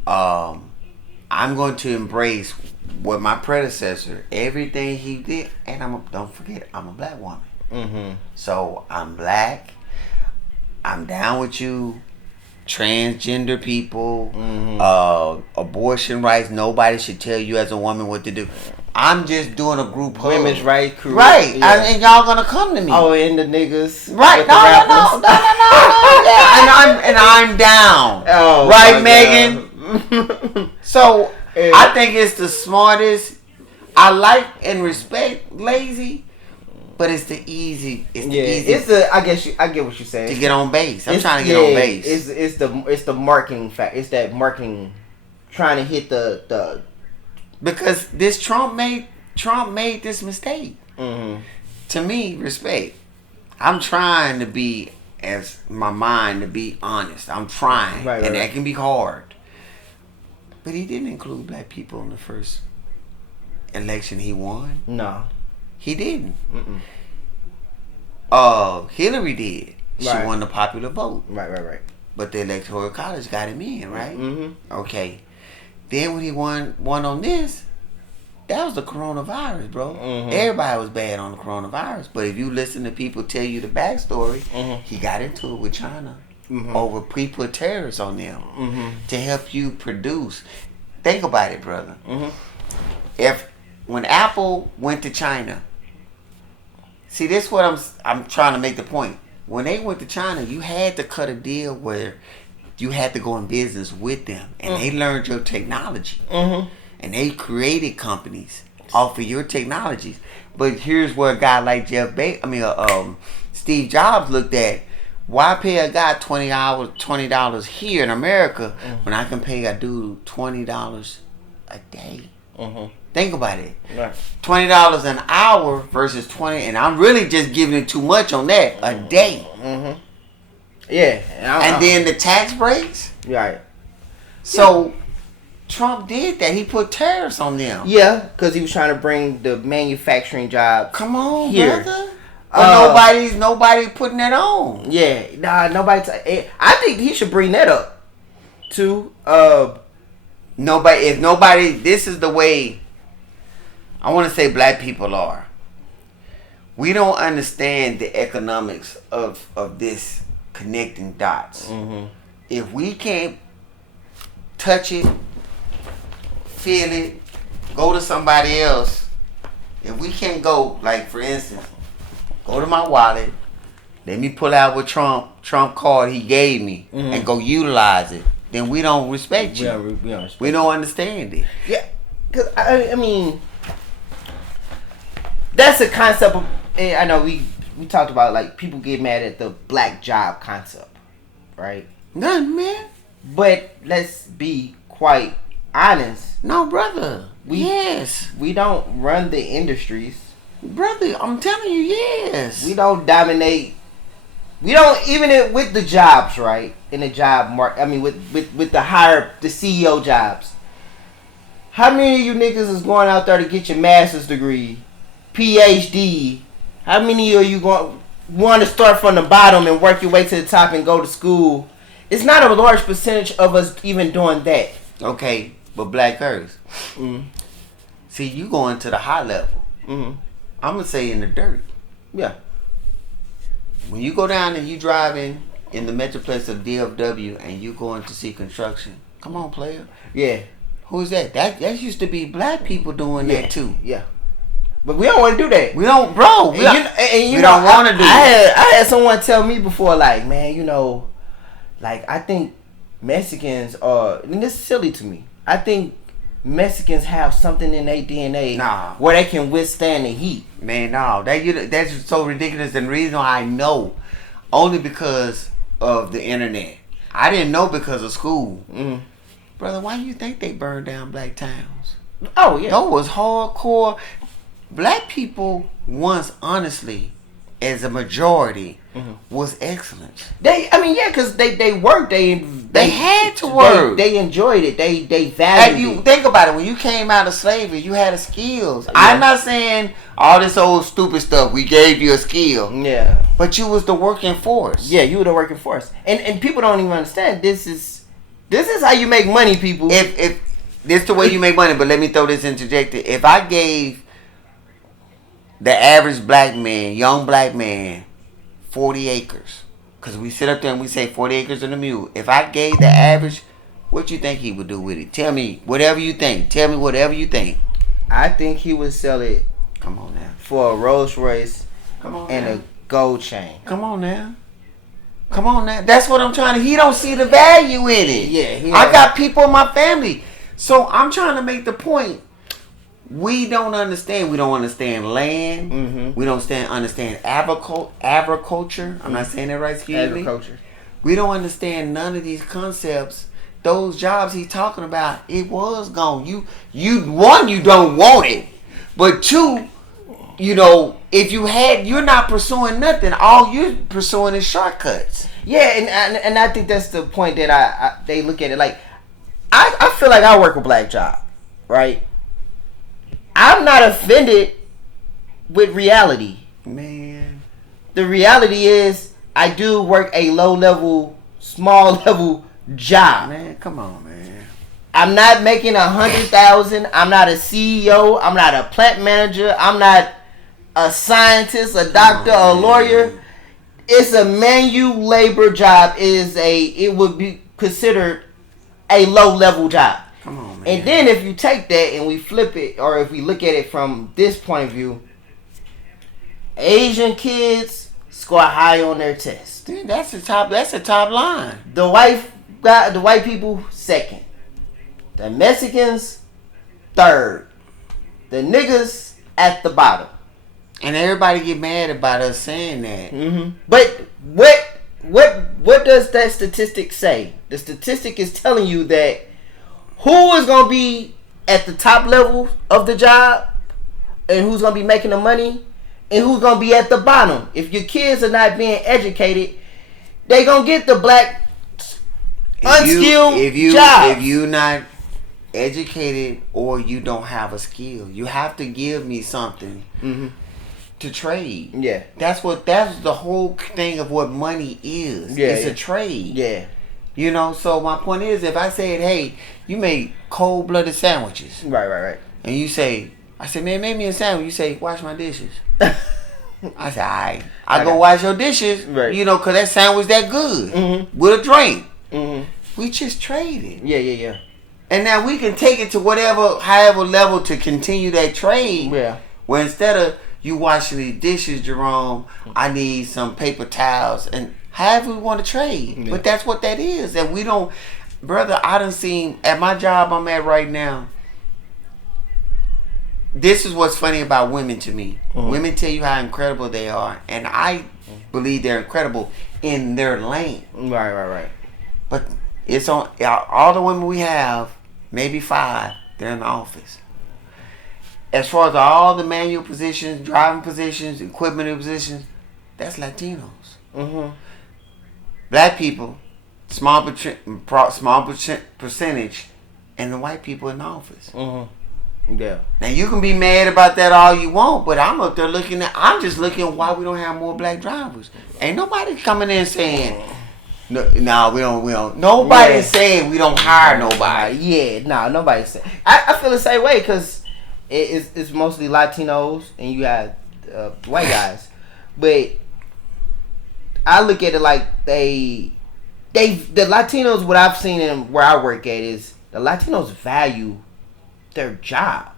I'm going to embrace what my predecessor, everything he did, and don't forget, I'm a black woman. So I'm black. I'm down with you. Transgender people, abortion rights. Nobody should tell you as a woman what to do. I'm just doing a group hug. Women's rights crew. Right. Yeah. And y'all gonna come to me. Oh, and the niggas. Right. No. Yeah. And I'm down. Oh, right, Megan? So, I think it's the smartest. I like and respect lazy. But it's the easy. It's the easy. I get what you're saying. To get on base. I'm trying to get on base. It's the marketing fact. It's that marketing, trying to hit the. Because this Trump made this mistake. To me, respect. I'm trying to be to be honest. I'm trying, right. That can be hard. But he didn't include black people in the first election he won. No. He didn't. Hillary did. She won the popular vote. Right. But the Electoral College got him in, right? Okay. Then when he won on this, that was the coronavirus, bro. Everybody was bad on the coronavirus. But if you listen to people tell you the backstory, he got into it with China over put tariffs on them to help you produce. Think about it, brother. When Apple went to China, See, this what I'm trying to make the point. When they went to China, you had to cut a deal where you had to go in business with them, and they learned your technology, and they created companies off of your technologies. But here's where a guy like Steve Jobs looked at: why pay a guy $20 here in America when I can pay a dude $20 a day? Think about it. Right. $20 an hour versus 20, and I'm really just giving it too much on that a day. Yeah, and then the tax breaks. Right. So Trump did that. He put tariffs on them. Yeah, because he was trying to bring the manufacturing jobs. Come on, here. Brother. But nobody putting that on. Yeah, nobody. I think he should bring that up too. Nobody. This is the way I want to say black people are. We don't understand the economics of this connecting dots. If we can't touch it, feel it, go to somebody else. If we can't go, like for instance, go to my wallet, let me pull out what Trump card he gave me and go utilize it, then we don't respect you. We don't understand it. Yeah, because I mean, that's a concept of. I know we talked about, like, people get mad at the black job concept, right? Nothing, man. But let's be quite honest. No, brother. We don't run the industries. Brother, I'm telling you, yes. We don't dominate. We don't, even with the jobs, right? In the job market, I mean, with the CEO jobs. How many of you niggas is going out there to get your master's degree, PhD? How many of you want to start from the bottom and work your way to the top and go to school? It's not a large percentage of us even doing that. Okay, but Black Earth. See, you going to the high level. I'm going to say in the dirt. Yeah. When you go down and you driving in the metroplex of DFW and you going to see construction, come on, player. Yeah. Who's that? That used to be black people doing that too. Yeah. But we don't want to do that. We don't, bro. We don't want to do it. I had someone tell me before, like, man, like, I think Mexicans are, and this is silly to me. I think Mexicans have something in their DNA where they can withstand the heat. Man, no. That's so ridiculous. And the reason why I know, only because of the internet. I didn't know because of school. Brother, why do you think they burned down black towns? Oh, yeah. That was hardcore. Black people once, honestly, as a majority, was excellent. Because they worked. They had to work. They enjoyed it. They valued it. Think about it. When you came out of slavery, you had the skills. Yeah. I'm not saying all this old stupid stuff. We gave you a skill. Yeah. But you was the working force. Yeah, you were the working force. And people don't even understand. This is how you make money, people. If this is the way you make money, but let me throw this interjected. If I gave the average black man, young black man, 40 acres. Because we sit up there and we say 40 acres and a mule. If I gave the average, what you think he would do with it? Tell me whatever you think. Tell me whatever you think. I think he would sell it. Come on now. For a Rolls Royce. Come on and now. a gold chain. Come on now. Come on now. That's what I'm trying to. He don't see the value in it. Yeah. I got people in my family. So I'm trying to make the point. We don't understand. We don't understand land. We don't understand agriculture. I'm not saying that right, excuse me. Agriculture. We don't understand none of these concepts. Those jobs he's talking about, it was gone. You one, you don't want it. But two, if you're not pursuing nothing. All you're pursuing is shortcuts. Yeah, and I think that's the point that they look at it like. I feel like I work a black job, right? I'm not offended with reality. Man. The reality is I do work a low-level, small-level job. Man, come on, man. I'm not making 100,000. I'm not a CEO. I'm not a plant manager. I'm not a scientist, a doctor, a lawyer. It's a manual labor job. It would be considered a low-level job. Come on, man. And then if you take that and we flip it, or if we look at it from this point of view, Asian kids score high on their test. Dude, that's the top. That's the top line. The white people second. The Mexicans third. The niggas at the bottom. And everybody get mad about us saying that. Mm-hmm. But what does that statistic say? The statistic is telling you that who is gonna be at the top level of the job, and who's gonna be making the money, and who's gonna be at the bottom. If your kids are not being educated, they gonna get the black unskilled jobs. If you not educated or you don't have a skill, you have to give me something to trade. Yeah, that's the whole thing of what money is. Yeah, it's a trade. Yeah, you know. So my point is, if I said, hey, you make cold-blooded sandwiches, right, and you say, I said, man, make me a sandwich. You say, wash my dishes. I said, all right, I go wash your dishes, right. You know, because that sandwich that good with a drink. We just traded. Yeah. And now we can take it to however level to continue that trade. Yeah. Where instead of you washing the dishes, Jerome, I need some paper towels, and however we want to trade. Yeah. But that's what that is. And we don't, brother, I done seen, at my job I'm at right now, this is what's funny about women to me. Women tell you how incredible they are, and I believe they're incredible in their lane. Right. But it's on all the women we have, maybe 5, they're in the office. As far as all the manual positions, driving positions, equipment positions, that's Latinos. Black people, small percentage, and the white people in the office. Yeah. Now you can be mad about that all you want, but I'm up there I'm just looking why we don't have more black drivers. Ain't nobody coming in saying, no, we don't. Nobody's saying we don't hire nobody. Yeah, nobody's saying. I feel the same way because it's mostly Latinos and you got white guys, but I look at it like the Latinos. What I've seen in where I work at is the Latinos value their job.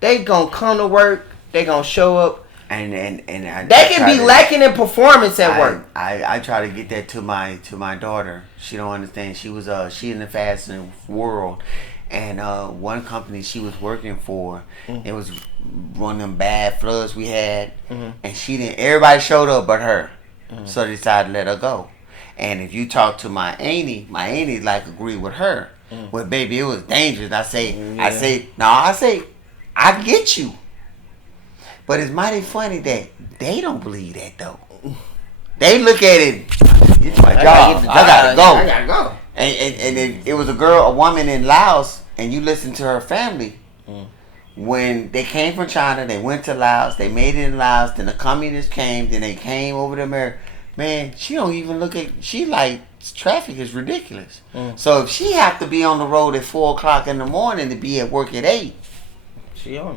They gonna come to work. They gonna show up. And they can be lacking in performance at work. I try to get that to my daughter. She don't understand. She in the fashion world, and one company she was working for, it was one of them bad floods we had, and she didn't. Everybody showed up but her, so they decided to let her go. And if you talk to my auntie like agree with her. Well, baby, it was dangerous. I say, I get you. But it's mighty funny that they don't believe that though. They look at it, it's my job. I gotta go. And it was a woman in Laos, and you listen to her family. When they came from China, they went to Laos, they made it in Laos, then the communists came, then they came over to America. Man, she don't even look at, she like, traffic is ridiculous. So if she have to be on the road at 4:00 in the morning to be at work at 8,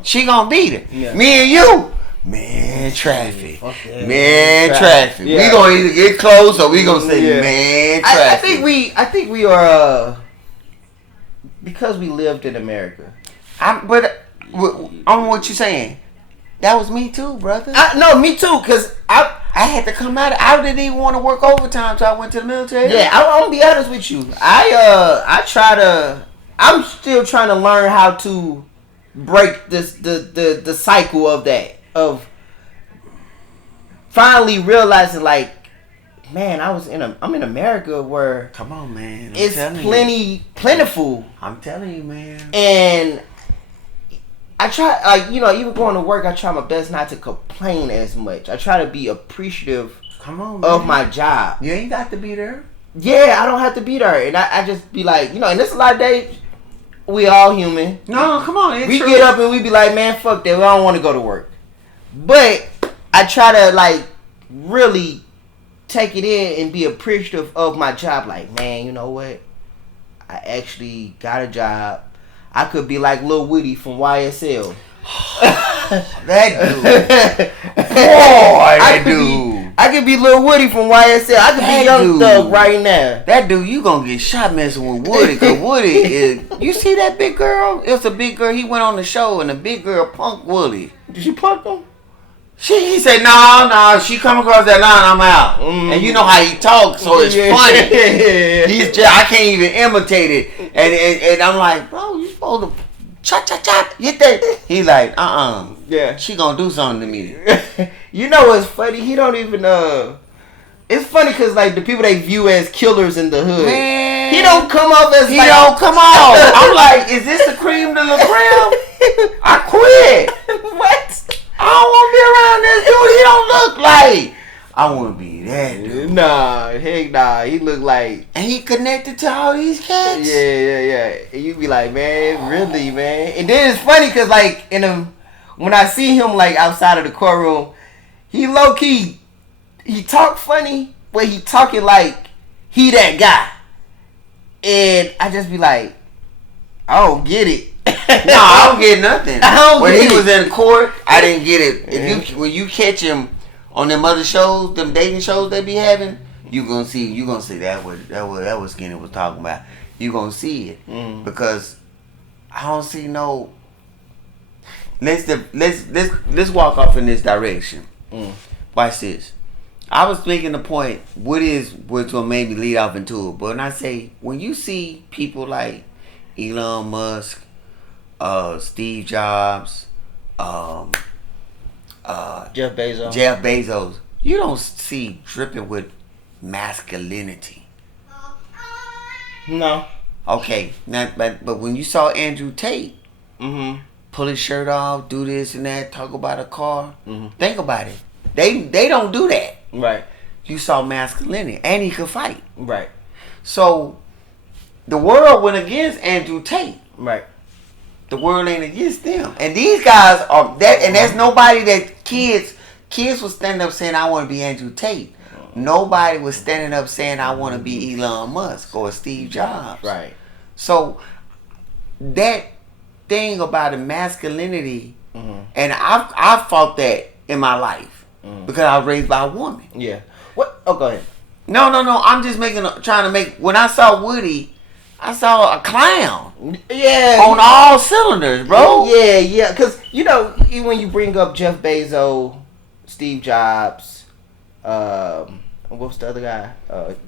she gonna be there. Yeah. Me and you, man, traffic. Traffic. Yeah. We gonna either get close or we gonna say, man, traffic. I think we are because we lived in America. But on what you saying, that was me too, brother. No, me too, cause I had to come out. I didn't even want to work overtime, so I went to the military. Yeah, I'm gonna be honest with you. I'm still trying to learn how to break the cycle of that, of finally realizing like, man, I'm in America where, come on, man, it's plentiful. I'm telling you, man. And I try, like, even going to work, I try my best not to complain as much. I try to be appreciative of my job. You ain't got to be there. Yeah, I don't have to be there. And I just be like, and there's a lot of days, we all human. No, come on. We get up and we be like, man, fuck that. I don't want to go to work. But I try to, like, really take it in and be appreciative of my job. Like, man, you know what? I actually got a job. I could be like Lil Woody from YSL. That dude. Boy, I could be Lil Woody from YSL. I could be Young Thug right now. That dude, you gonna get shot messing with Woody. Because Woody is... You see that big girl? It's a big girl. He went on the show and the big girl punked Woody. Did she punk him? He said, no, she come across that line, I'm out. And you know how he talks, so it's funny. I can't even imitate it. And I'm like, bro, you supposed to cha hit that. He like, Yeah. she gonna do something to me. You know what's funny? He don't even it's funny because like the people they view as killers in the hood, Man, he don't come off as he like, don't come on. I'm like, is this the cream de la creme? I quit. What? I don't want to be around this dude. He don't look like. I want to be that dude. Nah, heck nah. He look like. And he connected to all these cats. Yeah. And you be like, man, really, man. And then it's funny because like when I see him like outside of the courtroom, he low key. He talk funny, but he talking like he that guy. And I just be like, I don't get it. No, I don't get nothing. When he was in court, I didn't get it. When you catch him on them other shows, them dating shows they be having, you gonna see that was Skinny was talking about. You gonna see it because I don't see no. Let's walk off in this direction. Watch this. I was making the point, which will maybe lead off into it. But when I say, when you see people like Elon Musk, Steve Jobs, Jeff Bezos, you don't see dripping with masculinity. No. Okay, but when you saw Andrew Tate pull his shirt off, do this and that, talk about a car, think about it. They don't do that. Right. You saw masculinity, and he could fight. Right. So the world went against Andrew Tate. Right. The world ain't against them. And these guys are that, and that's nobody that kids was standing up saying, I want to be Andrew Tate. Nobody was standing up saying, I want to be Elon Musk or Steve Jobs. Right. So that thing about the masculinity, and I've fought that in my life because I was raised by a woman. Yeah. What? Oh, go ahead. No. I'm just trying to make. When I saw Woody, I saw a clown. Yeah. On all cylinders, bro. Yeah. Because even when you bring up Jeff Bezos, Steve Jobs, what's the other guy?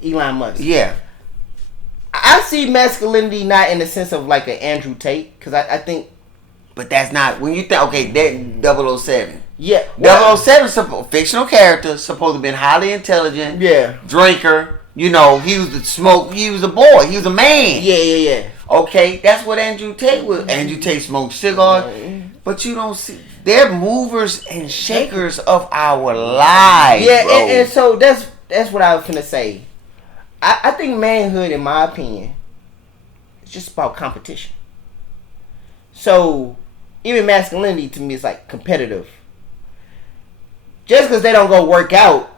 Elon Musk. Yeah. I see masculinity not in the sense of like an Andrew Tate, because I think. But that's not when you think. Okay, that 007. Yeah. 007 is a fictional character, supposed to have been highly intelligent. Yeah. Drinker. He was the smoke. He was a boy. He was a man. Yeah. Okay, that's what Andrew Tate was. Andrew Tate smoked cigars, but you don't see. They're movers and shakers of our lives. Yeah, bro. and so that's what I was finna say. I think manhood, in my opinion, is just about competition. So even masculinity to me is like competitive. Just because they don't go work out,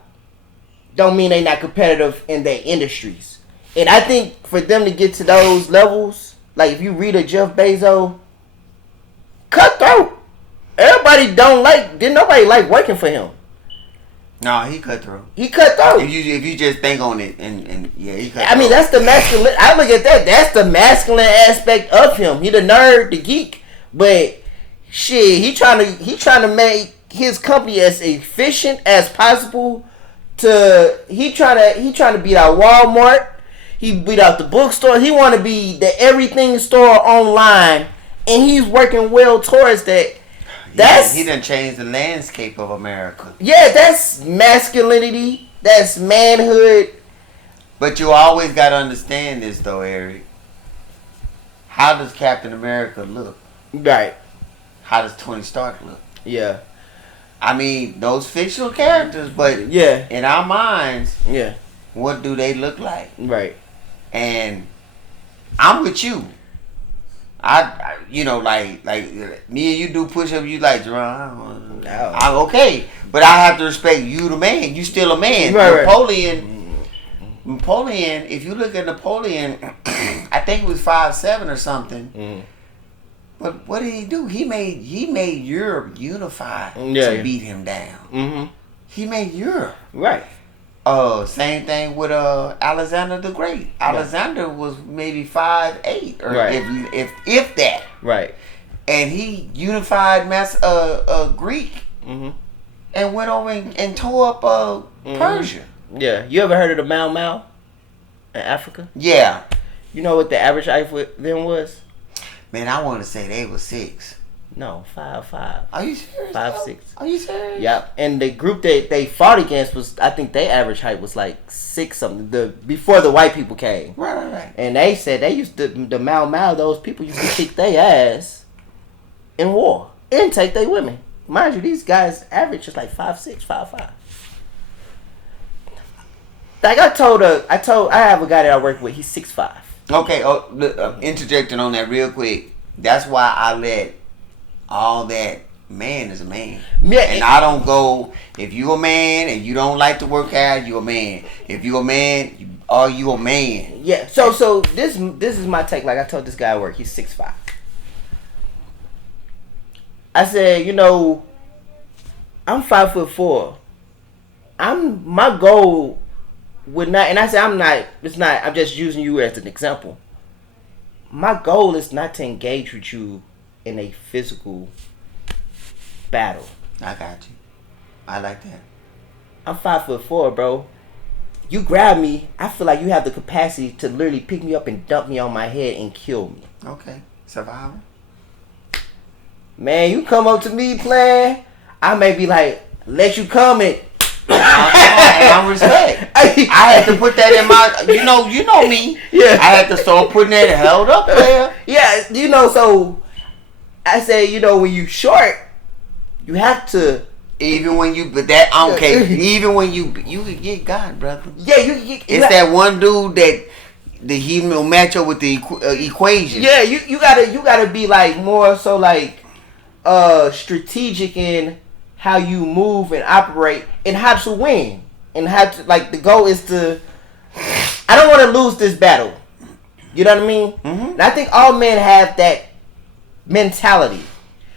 don't mean they not competitive in their industries. And I think for them to get to those levels, like if you read a Jeff Bezos, cutthroat. Didn't nobody like working for him. No, he cutthroat. He cutthroat. If you just think on it and yeah, he cutthroat. I mean, that's the masculine. I look at that. That's the masculine aspect of him. He the nerd, the geek, but shit, he trying to make his company as efficient as possible. He trying to beat out Walmart. He beat out the bookstore. He want to be the everything store online, and he's working well towards that. He done changed the landscape of America. Yeah, that's masculinity. That's manhood. But you always got to understand this, though, Eric. How does Captain America look? Right. How does Tony Stark look? Yeah. I mean, those fictional characters, but yeah, in our minds, yeah, what do they look like? Right. And I'm with you. I like me and you do push up. You like Jerron? I'm okay, but I have to respect you, the man. You still a man. Right, Napoleon. If you look at Napoleon, I think it was 5'7" or something. Mm. But what did he do? He made Europe unified to beat him down. Mm-hmm. He made Europe right. Same thing with Alexander the Great. Alexander was maybe 5'8" or if that. Right. And he unified Greek. Mm-hmm. and went over and tore up Persia. Yeah. You ever heard of the Mau Mau in Africa? Yeah. You know what the average height for them was? Man, I want to say they were 6. No, 5'5". Are you serious? 5'6". Are you serious? Yep. And the group that they fought against was, I think their average height was like 6 something. Before the white people came. Right. And they said they used to, the Mau Mau, those people used to kick their ass in war and take their women. Mind you, these guys average is like 5'6", 5'5". Like I have a guy that I work with. He's 6'5". Okay. Interjecting on that real quick. That's why I let all that. Man is a man. Yeah, and I don't go, if you a man and you don't like to work out, you a man. If you a man, you a man. Yeah. So this is my take. Like I told this guy at work, he's 6'5". I said, I'm 5'4". My goal would not, and I said I'm just using you as an example. My goal is not to engage with you in a physical battle. I got you. I like that. I'm 5'4", bro. You grab me, I feel like you have the capacity to literally pick me up and dump me on my head and kill me. Okay. Survivor. Man, you come up to me playing, I may be like, let you come in. I respect. I had to put that in my, you know me. Yeah. I had to start putting that held up there. Yeah, so I say, when you short, you have to. Even when you, but that, okay, even when you get God, brother. Yeah, it's that one dude that he will match up with the equation. Yeah, you gotta be like more so like strategic in how you move and operate and how to win and how to, like, the goal is to, I don't want to lose this battle. You know what I mean? Mm-hmm. And I think all men have that mentality.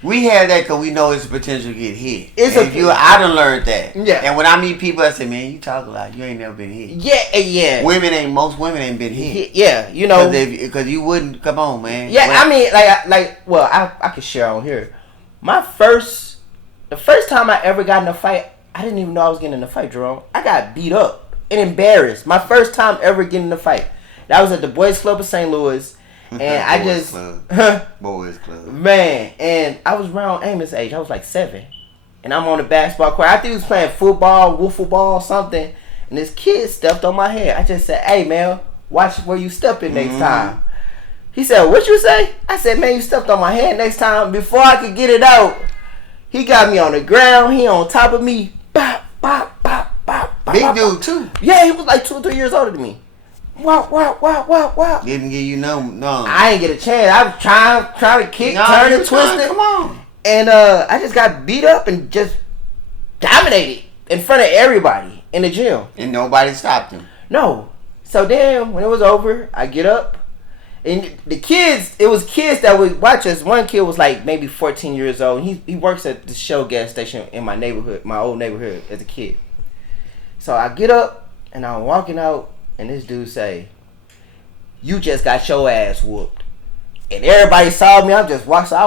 We have that because we know it's a potential to get hit. I done learned that. Yeah. And when I meet people, I say, man, you talk a lot. You ain't never been hit. Yeah. Most women ain't been hit. Yeah, Because you wouldn't, come on, man. Yeah, I mean, I could share on here. The first time I ever got in a fight, I didn't even know I was getting in a fight, Jerome. I got beat up and embarrassed. My first time ever getting in a fight. That was at the Boys Club of St. Louis. And Boys Club. Man, and I was around Amos' age. I was like 7. And I'm on the basketball court. I think he was playing football, wiffle ball, something. And this kid stepped on my head. I just said, hey, man, watch where you step in next time. He said, what you say? I said, man, you stepped on my head next time. Before I could get it out, he got me on the ground. He on top of me. Bop, bop, bop, bop, bop. Big dude, too. Yeah, he was like 2 or 3 years older than me. Wow. Didn't give you no. I didn't get a chance. I was trying to kick, turn and twist it. Come on. And I just got beat up and just dominated in front of everybody in the gym. And nobody stopped him. No. So then when it was over, I get up. And it was kids that would watch us. One kid was like maybe 14 years old. He works at the Shell gas station in my neighborhood, my old neighborhood as a kid. So I get up and I'm walking out. And this dude say, you just got your ass whooped. And everybody saw me. I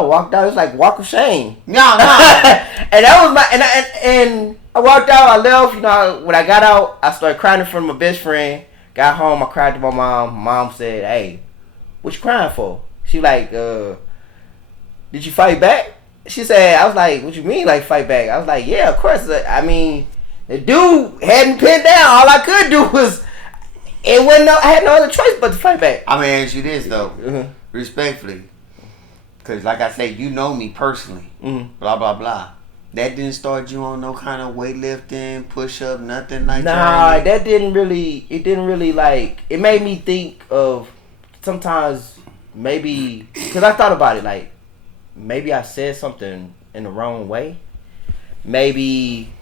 walked out. It was like walk of shame. No. And that was my, and I walked out. I left. When I got out, I started crying in front of my best friend. Got home. I cried to my mom. Mom said, hey, what you crying for? She like, did you fight back? She said, I was like, what you mean like fight back? I was like, yeah, of course. I mean, the dude hadn't pinned down. All I could do was, I had no other choice but to fight back. I'm going to ask you this, though, respectfully. Because, like I said, you know me personally. Blah, blah, blah. That didn't start you on no kind of weightlifting, push-up, nothing like that? Nah, it didn't really, it made me think of sometimes maybe, because I thought about it, like, maybe I said something in the wrong way. Maybe,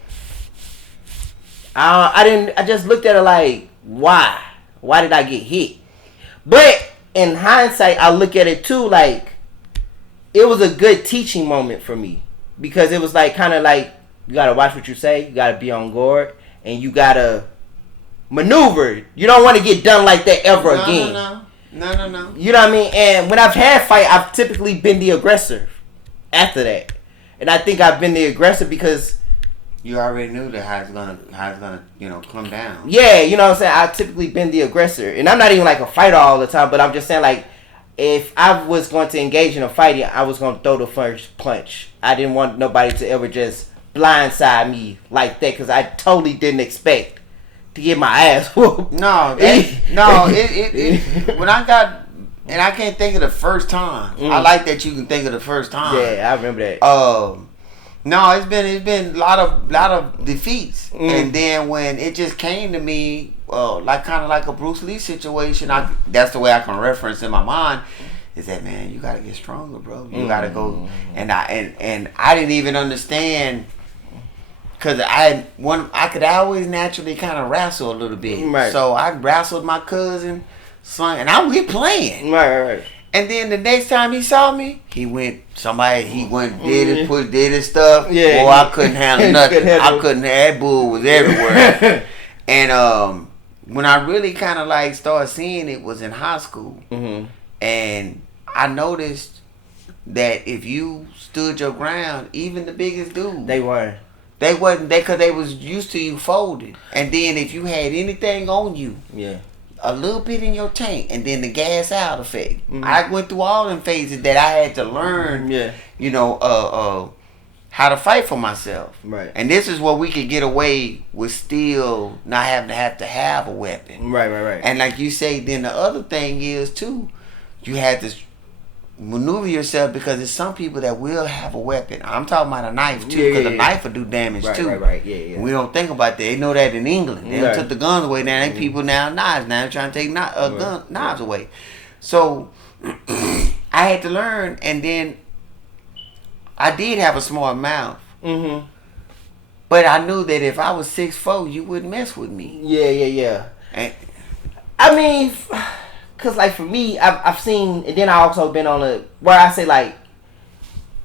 I just looked at it like, why? Why did I get hit? But in hindsight, I look at it too like it was a good teaching moment for me because it was like kind of like you gotta watch what you say, you gotta be on guard, and you gotta maneuver. You don't want to get done like that ever again. No. You know what I mean? And when I've had fight, I've typically been the aggressor after that, and I think I've been the aggressor because You already knew that how it's gonna come down. Yeah, you know what I'm saying? I've typically been the aggressor. And I'm not even like a fighter all the time, but I'm just saying like if I was going to engage in a fight, I was going to throw the first punch. I didn't want nobody to ever just blindside me like that because I totally didn't expect to get my ass whooped. No, when I got, and I can't think of the first time. I like that you can think of the first time. Yeah, I remember that. No, it's been a lot of defeats, and then when it just came to me, like kind of like a Bruce Lee situation. That's the way I can reference in my mind. Is that, man, you gotta get stronger, bro. You gotta go, and I didn't even understand. Cause I could always naturally kind of wrestle a little bit, right. So I wrestled my cousin, son, and we playing, right. And then the next time he saw me, he went did his stuff. Yeah, boy, I couldn't handle nothing. I couldn't. That bull was everywhere. And when I really kind of like started seeing it was in high school, and I noticed that if you stood your ground, even the biggest dude, they wasn't because they was used to you folding. And then if you had anything on you, a little bit in your tank, and then the gas out effect. I went through all them phases that I had to learn. How to fight for myself. Right. And this is where we could get away with still not having to have a weapon. Right. And like you say, then the other thing is too, you had to maneuver yourself because there's some people that will have a weapon. I'm talking about a knife too, because a knife will do damage too. Right. Yeah. We don't think about that. They know that in England. They took the guns away. Now they people now knives. Now they're trying to take knives away. So I had to learn, and then I did have a smart mouth. But I knew that if I was 6'4", you wouldn't mess with me. Yeah. And, I mean, cause like for me, I've seen, and then I also been on where I say like,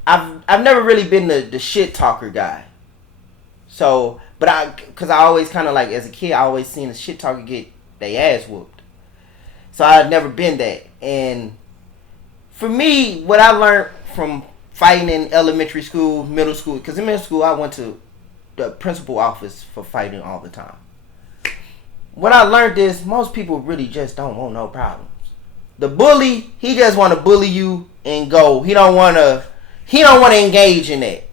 I've never really been the shit talker guy. So, cause I always kind of like as a kid, I always seen a shit talker get their ass whooped. So I've never been that. And for me, what I learned from fighting in elementary school, middle school, because in middle school I went to the principal office for fighting all the time. What I learned is most people really just don't want no problems. The bully, he just want to bully you and go. He don't want to engage in that.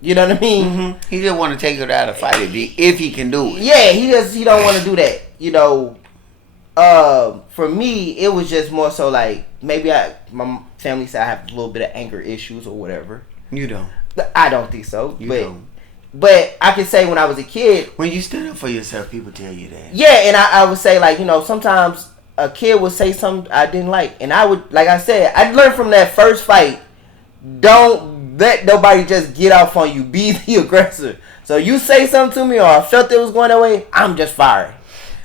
You know what I mean? He just want to take it out of fight if he can do it. Yeah, he don't want to do that. You know, for me, it was just more so like maybe my family said I have a little bit of anger issues or whatever. You don't. I don't think so. You don't. But I can say when I was a kid, when you stand up for yourself, people tell you that. Yeah, and I would say like, you know, sometimes a kid would say something I didn't like, and I would, like I said, I learned from that first fight. Don't let nobody just get off on you. Be the aggressor. So you say something to me, or I felt it was going that way, I'm just firing.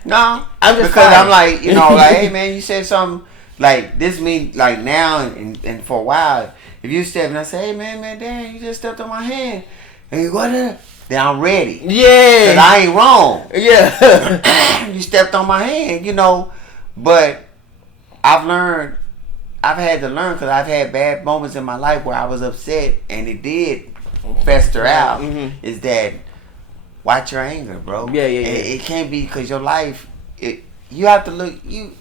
No, I'm just because firing. I'm like, you know, like, hey man, you said something like this. Mean like now and for a while, if you step and I say, hey man, damn, you just stepped on my hand, and you go there, then I'm ready. Yeah, cause I ain't wrong. Yeah, you stepped on my hand, you know, but I've had to learn because I've had bad moments in my life where I was upset and it did fester out. Is that watch your anger, bro? Yeah. It can't be because your life. You have to look. You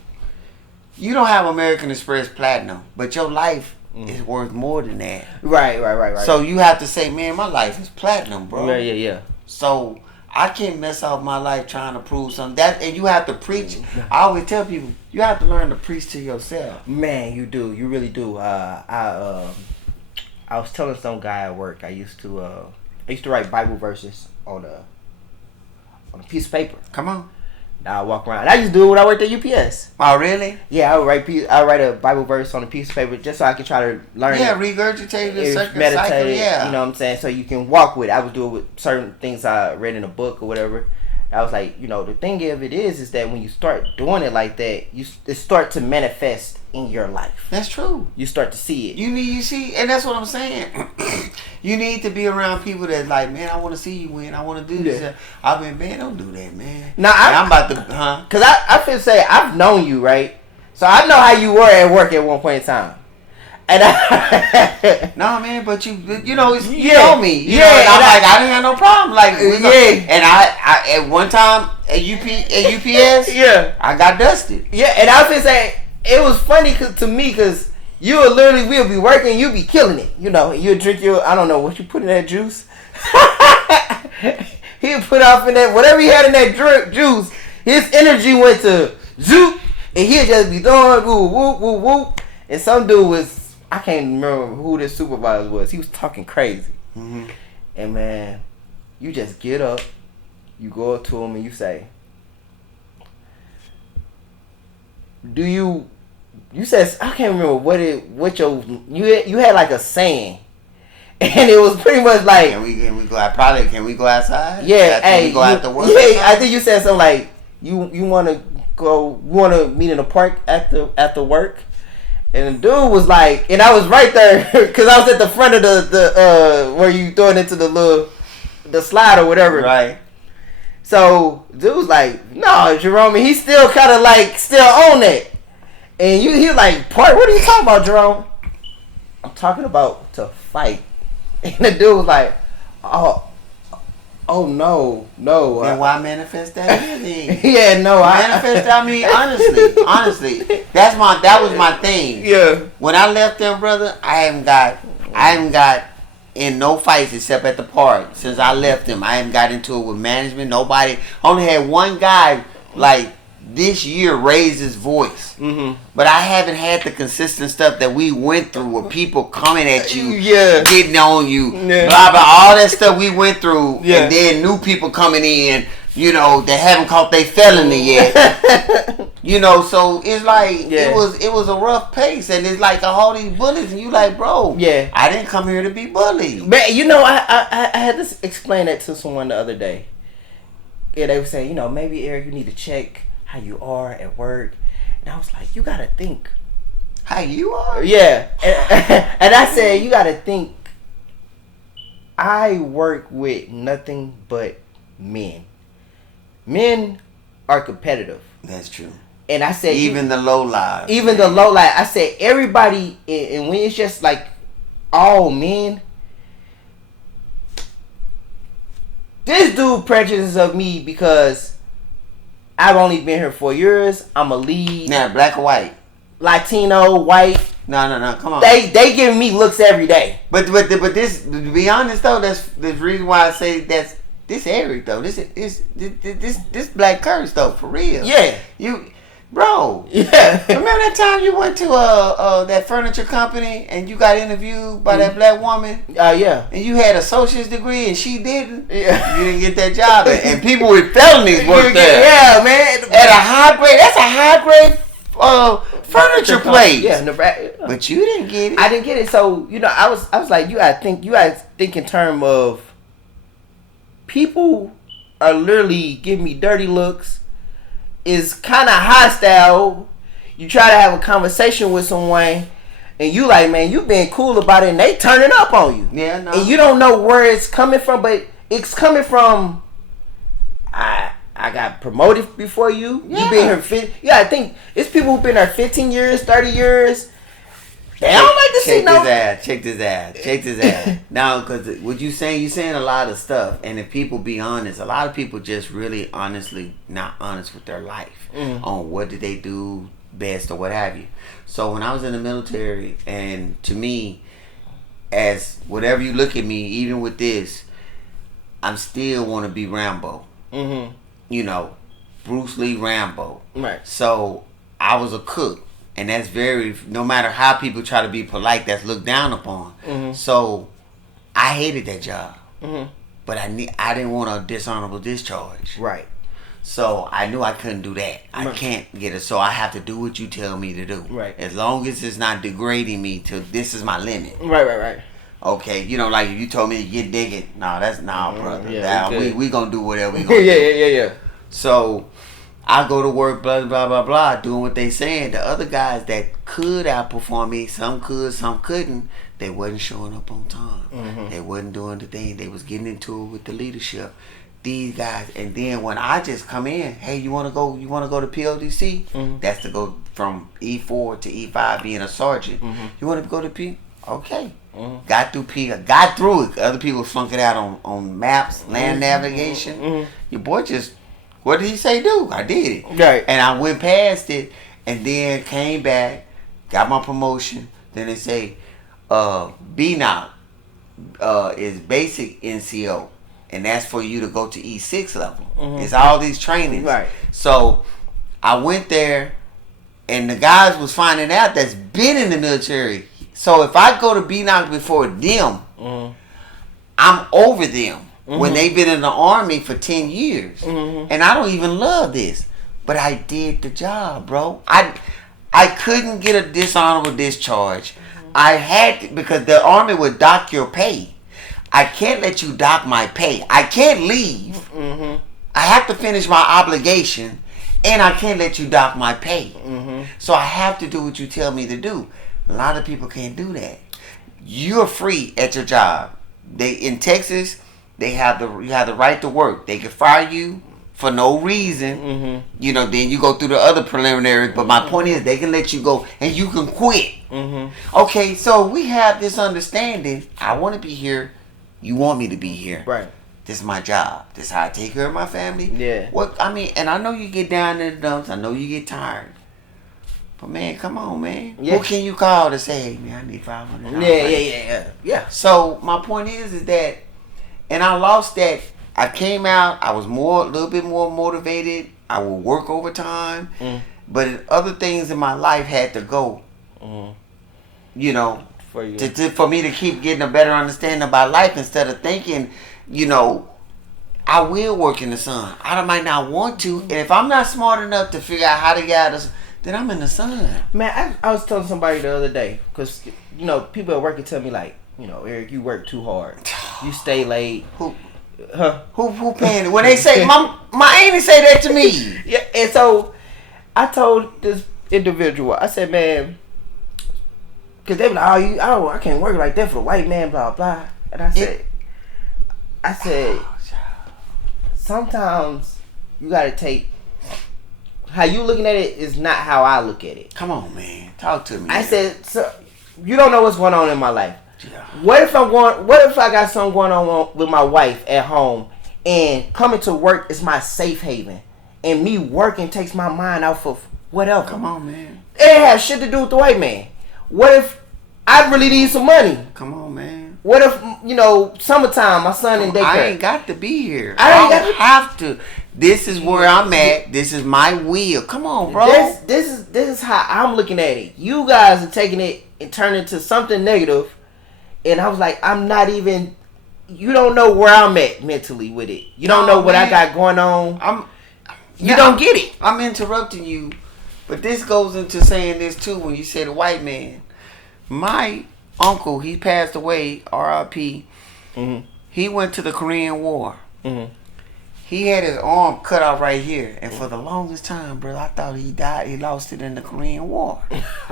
don't have American Express Platinum, but your life is worth more than that. Right. So you have to say, man, my life is platinum, bro. Yeah. So I can't mess up my life trying to prove something. And you have to preach. I always tell people, you have to learn to preach to yourself. Man, you do. You really do. I was telling some guy at work. I used to write Bible verses on a piece of paper. Come on. Now I walk around. I used to do it when I worked at UPS. Oh, really? Yeah, I write a Bible verse on a piece of paper just so I can try to learn. Yeah, regurgitate the second meditate. cycle. Yeah, you know what I'm saying. So you can walk with it. I would do it with certain things I read in a book or whatever. I was like, you know, the thing of it is that when you start doing it like that, it start to manifest in your life. That's true. You start to see it. You see, and that's what I'm saying. You need to be around people that's like, man, I want to see you win. I want to do this. Yeah. I've been, man, don't do that, man. Now I'm about to, Cause I feel say I've known you, right? So I know how you were at work at one point in time. And I, No, man, but you know, it's, you Yeah. know me. You know, Yeah, and I'm and like, I didn't have no problem. Like, Yeah. and I at one time at UPS, yeah. I got dusted. Yeah, and I was just saying, it was funny to me because you would literally, we'll be working, you'll be killing it. You know, you'll drink your, I don't know, what you put in that juice. He'll put off in that, whatever he had in that juice, his energy went to zoop, and he'll just be doing whoop, whoop, whoop, whoop. And some dude was, I can't remember who this supervisor was, he was talking crazy. Mm-hmm. And man, you just get up, you go up to him and you say, do you said, I can't remember you had like a saying, and it was pretty much like, Can we go outside? yeah, Can we go out to work? yeah, I think you said something like you want to meet in the park after work, and the dude was like, and I was right there because I was at the front of the where you throw it into the slide or whatever, Right. So dude was like, no, Jerome, and he's still kind of like still on it. And he like, part, what are you talking about, Jerome? I'm talking about to fight. And the dude was like, oh no. Then why manifest that then? Yeah, no, Manifest. I mean, honestly, that was my thing. Yeah. When I left them, brother, I haven't got in no fights except at the park since I left them. I haven't got into it with management. Nobody. Only had one guy like this year raise his voice. Mm-hmm. But I haven't had the consistent stuff that we went through with people coming at you, Yeah. getting on you, Yeah. blah, blah, all that stuff we went through. Yeah. And then new people coming in, you know, that haven't caught their felony yet. You know, so it's like, Yeah. it was a rough pace. And it's like all these bullies, and you like, bro, Yeah. I didn't come here to be bullied. But you know, I had to explain that to someone the other day. Yeah, they were saying, you know, maybe Eric, you need to check how you are at work. And I was like, you gotta think. How you are? Yeah. And I said, you gotta think. I work with nothing but men. Men are competitive. That's true. And I said, Even the low lives. even the low light, I said everybody, and when it's just like all men, this dude prejudices of me because I've only been here 4 years. I'm a lead. Now, black or white? Latino, white. No, come on. They giving me looks every day. But this, to be honest though, that's the reason why I say that's this Eric though. This black curse though, for real. Yeah. Bro. Yeah. Remember that time you went to that furniture company and you got interviewed by that black woman? Yeah. And you had an associate's degree and she didn't? Yeah. You didn't get that job. And people with felonies work there. Yeah, man. At a high grade, that's a high grade furniture place. Yeah, Nebraska. But you didn't get it. I didn't get it. So, you know, I was like, you gotta think in terms of people are literally giving me dirty looks. Is kind of hostile. You try to have a conversation with someone, and you like, man, you being cool about it, and they turning up on you. Yeah, no. And you don't know where it's coming from, but it's coming from. I got promoted before you. Yeah. You been here I think it's people who've been there 15 years, 30 years. They don't like to see no. Check this ass. Now, because what you saying a lot of stuff, and if people be honest, a lot of people just really honestly not honest with their life on what did they do best or what have you. So when I was in the military, and to me, as whatever you look at me, even with this, I'm still want to be Rambo. Mm-hmm. You know, Bruce Lee Rambo. Right. So I was a cook. And that's no matter how people try to be polite, that's looked down upon. Mm-hmm. So I hated that job. Mm-hmm. But I didn't want a dishonorable discharge. Right. So I knew I couldn't do that. I Right. can't get it. So I have to do what you tell me to do. Right. As long as it's not degrading me to this is my limit. Right. Okay, you know, like if you told me to get digging, brother. Yeah, we gonna do whatever we gonna do. yeah. So I go to work, blah, blah, blah, blah, doing what they saying. The other guys that could outperform me, some could, some couldn't, they wasn't showing up on time. Mm-hmm. They wasn't doing the thing. They was getting into it with the leadership. These guys, and then when I just come in, hey, you wanna go to PLDC? Mm-hmm. That's to go from E4 to E5 being a sergeant. You want to go to P? Okay. Got through P. Got through it. Other people flunk it out on maps, land navigation. Your boy just, what did he say do? I did it. Right. And I went past it and then came back, got my promotion. Then they say, BNOC is basic NCO. And that's for you to go to E6 level. It's all these trainings. Right. So I went there and the guys was finding out that's been in the military. So if I go to BNOC before them, I'm over them when they've been in the Army for 10 years. And I don't even love this. But I did the job, bro. I couldn't get a dishonorable discharge. I had to, because the Army would dock your pay. I can't let you dock my pay. I can't leave. I have to finish my obligation. And I can't let you dock my pay. So I have to do what you tell me to do. A lot of people can't do that. You're free at your job. They in Texas, you have the right to work. They can fire you for no reason. You know, then you go through the other preliminaries. But my point is, they can let you go and you can quit. Okay, so we have this understanding. I want to be here. You want me to be here. Right. This is my job. This is how I take care of my family. Yeah. What I mean, and I know you get down in the dumps. I know you get tired. But man, come on, man. Yeah. Who can you call to say, hey, man, I need $500? Yeah. So my point is that, and I lost that. I came out. I was a little bit more motivated. I would work overtime, but other things in my life had to go. You know, For you. for me to keep getting a better understanding about life instead of thinking, you know, I will work in the sun. I might not want to, and if I'm not smart enough to figure out how to get out of, then I'm in the sun. Man, I was telling somebody the other day, because, you know, people at work can tell me, like, you know, Eric, you work too hard. You stay late. Who paying it? When they say, my auntie say that to me. Yeah, and so I told this individual, I said, man, because they were like, I can't work like that for the white man, blah, blah. And I said, sometimes you got to take, how you looking at it is not how I look at it. Come on, man. Talk to me. I said, so, you don't know what's going on in my life. Yeah. What if I got something going on with my wife at home and coming to work is my safe haven and me working takes my mind off of whatever? Come on, man. It ain't have shit to do with the white man. What if I really need some money? Come on, man. What if, you know, summertime, my son in daycare? I ain't got to be here. I ain't got don't have to. This is where I'm at. This is my wheel. Come on, bro. This is how I'm looking at it. You guys are taking it and turning it to something negative. And I was like, I'm not even, you don't know where I'm at mentally with it. You don't know what I got going on. You don't get it. I'm interrupting you, but this goes into saying this too when you say the white man. My uncle, he passed away, R.I.P. He went to the Korean War. He had his arm cut off right here, and for the longest time, bro, I thought he died. He lost it in the Korean War.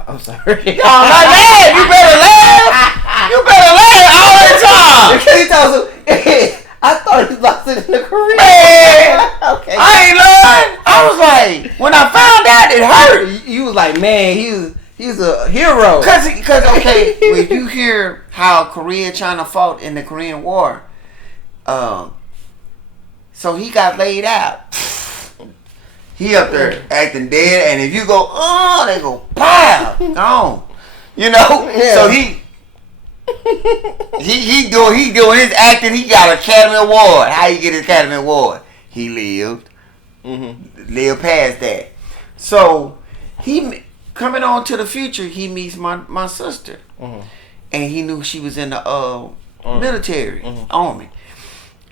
I'm sorry. Y'all like that? You better laugh. You better laugh all the time. Because he told him, I thought he lost it in the Korean. Man, okay. I ain't lying. I was like, when I found out, it hurt. You was like, man, he's a hero. Cause okay, when you hear how Korea, China fought in the Korean War, so he got laid out. He up there acting dead, and if you go, they go, pow, gone. You know, yeah. So he doing his acting. He got an Academy Award. How you get an Academy Award? He lived past that. So he coming on to the future. He meets my sister, and he knew she was in the military, army.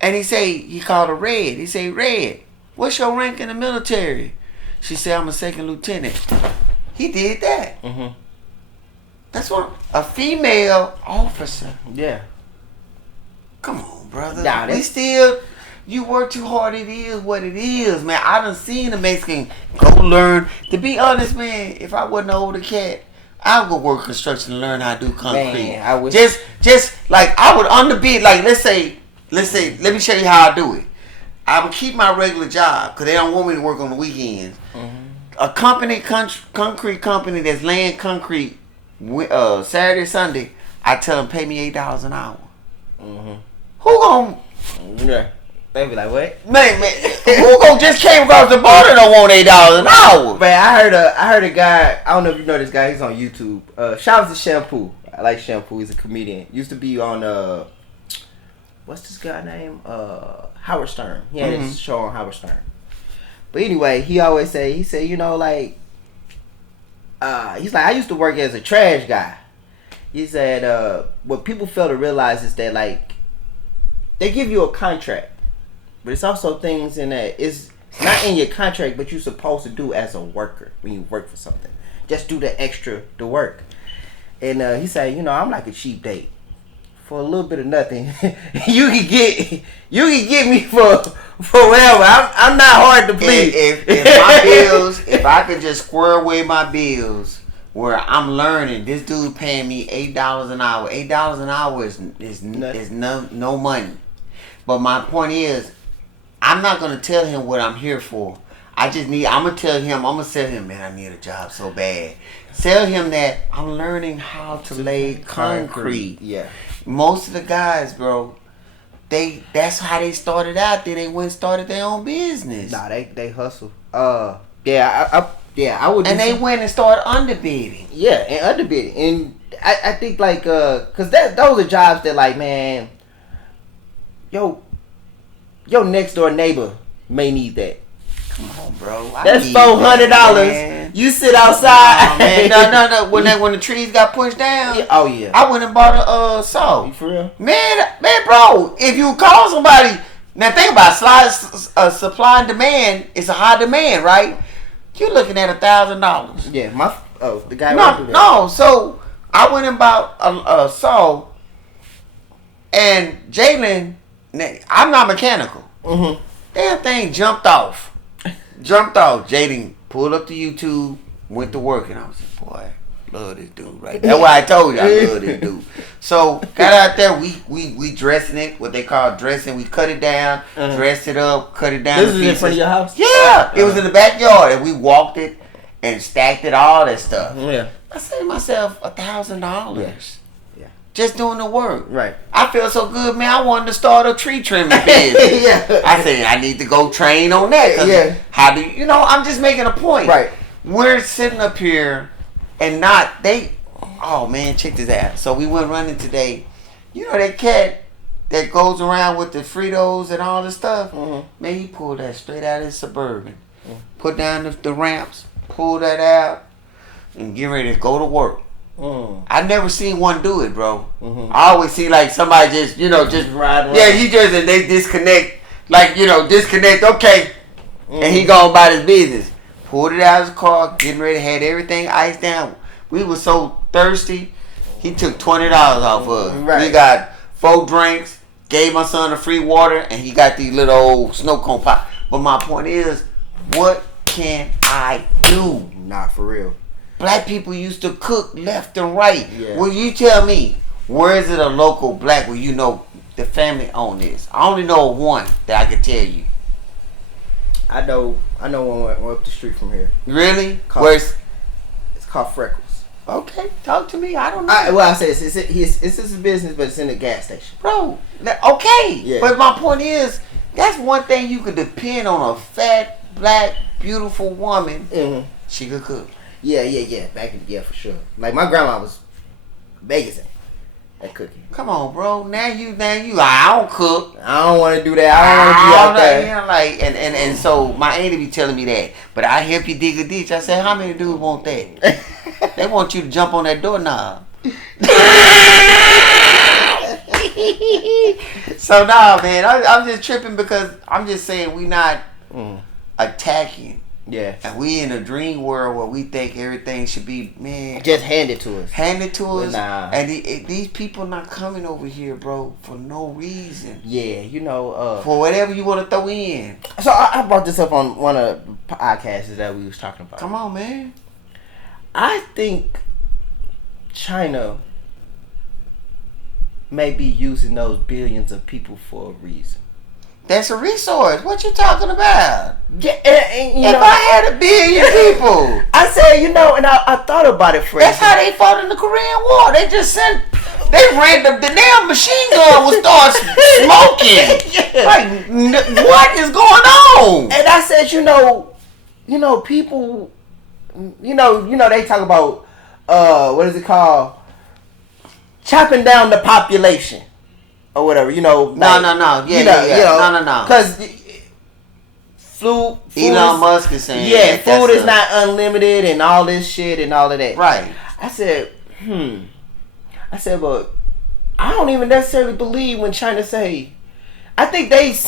And he called her Red. He said, Red, what's your rank in the military? She said, I'm a second lieutenant. He did that. That's what a female officer. Yeah. Come on, brother. Nah, you work too hard. It is what it is, man. I done seen a Mexican go learn. To be honest, man, if I wasn't an older cat, I would go work construction and learn how to do concrete. Man, I wish. Just like I would underbid. Like let's say, let me show you how I do it. I would keep my regular job because they don't want me to work on the weekends. a company, concrete company that's laying concrete Saturday, Sunday, I tell them pay me $8 an hour. Mm-hmm. Who gon' Yeah. They be like, what? man, who gon' just came across the border and don't want $8 an hour? Man, I heard a guy. I don't know if you know this guy. He's on YouTube. Shout out to Shampoo. I like Shampoo. He's a comedian. Used to be on what's this guy name? Howard Stern. He had his show on Howard Stern. But anyway, he always say, he said, you know, like, he's like, I used to work as a trash guy. He said, what people fail to realize is that, like, they give you a contract, but it's also things in that it's not in your contract, but you're supposed to do as a worker when you work for something. Just do the work. And he said, you know, I'm like a cheap date. For a little bit of nothing, you can get me for whatever. I'm not hard to please. If my bills, if I could just square away my bills, where I'm learning, this dude paying me $8 an hour. $8 an hour is no money. But my point is, I'm not gonna tell him what I'm here for. I'm gonna tell him, man, I need a job so bad. Tell him that I'm learning how to lay concrete. Yeah. Most of the guys, bro, that's how they started out there. They went and started their own business. Nah, they hustle. I would. And they went and started underbidding. Yeah, and underbidding, and I think like cause those are jobs that like, man, your next door neighbor may need that. Come on, bro. That's $400. You sit outside. No. When the trees got pushed down. Yeah. Oh yeah. I went and bought a saw. You for real? Man, bro. If you call somebody, now think about supply and demand. It's a high demand, right? You're looking at $1,000. Yeah. The guy. No. So I went and bought a saw, and Jalen, I'm not mechanical. Mm-hmm. Damn thing jumped off. Jaden pulled up to YouTube, went to work, and I was like, boy, love this dude, right? That's why I told you I love this dude. So got out there, we dressing it, what they call dressing. We cut it down, dressed it up, cut it down. This is in front of your house? Yeah, it was in the backyard, and we walked it and stacked it, all that stuff. Yeah. I saved myself $1,000. Yeah. Just doing the work. Right. I feel so good, man. I wanted to start a tree trimming business. Yeah. I said I need to go train on that. Yeah. How do you know? I'm just making a point. Right. We're sitting up here and not they. Oh man, check this out. So we went running today. You know that cat that goes around with the Fritos and all this stuff. Mm-hmm. Man, he pulled that straight out of his Suburban. Put down the ramps, pull that out, and get ready to go to work. I never seen one do it, bro. I always see like somebody just ride around. Yeah, and they disconnect, disconnect. Okay, and he going about his business. Pulled it out of his car, getting ready, had everything iced down. We were so thirsty. He took $20 off of us. Right. We got 4 drinks. Gave my son a free water, and he got these little old snow cone pop. But my point is, what can I do? Nah, for real. Black people used to cook left and right. Yeah. Well, you tell me, where is it a local black where you know the family own this? I only know one that I can tell you. I know one up the street from here. Really? It's called Freckles. Okay, talk to me. I don't know. I say it's his business, but it's in the gas station. Bro, okay. Yeah. But my point is, that's one thing you could depend on, a fat, black, beautiful woman. Mm-hmm. She could cook. Yeah. For sure. Like my grandma was amazing at cooking. Come on, bro. Now you I don't cook. I don't want to do that. I don't want to be out there. You know, like, and so my auntie be telling me that. But I help you dig a ditch. I said, how many dudes want that? They want you to jump on that doorknob. So nah, man. I'm just tripping because I'm just saying we not attacking. Yeah. And we in a dream world where we think everything should be, man, just handed to us. Nah. And these people not coming over here, bro, for no reason. Yeah, for whatever you want to throw in. So I brought this up on one of the podcasts that we was talking about. Come on, man. I think China may be using those billions of people for a reason. That's a resource. What you talking about? Yeah, and If I had 1 billion people, I said, and I thought about it for that's how they fought in the Korean War. They just sent, they ran the damn machine gun would start smoking. Yeah. Like, what is going on? And I said, people, they talk about, what is it called? Chopping down the population. Or whatever, No. Yeah. No. Because food Elon Musk is saying, yeah, food is not unlimited and all this shit and all of that. Right. I said, but I don't even necessarily believe when China say. I think that's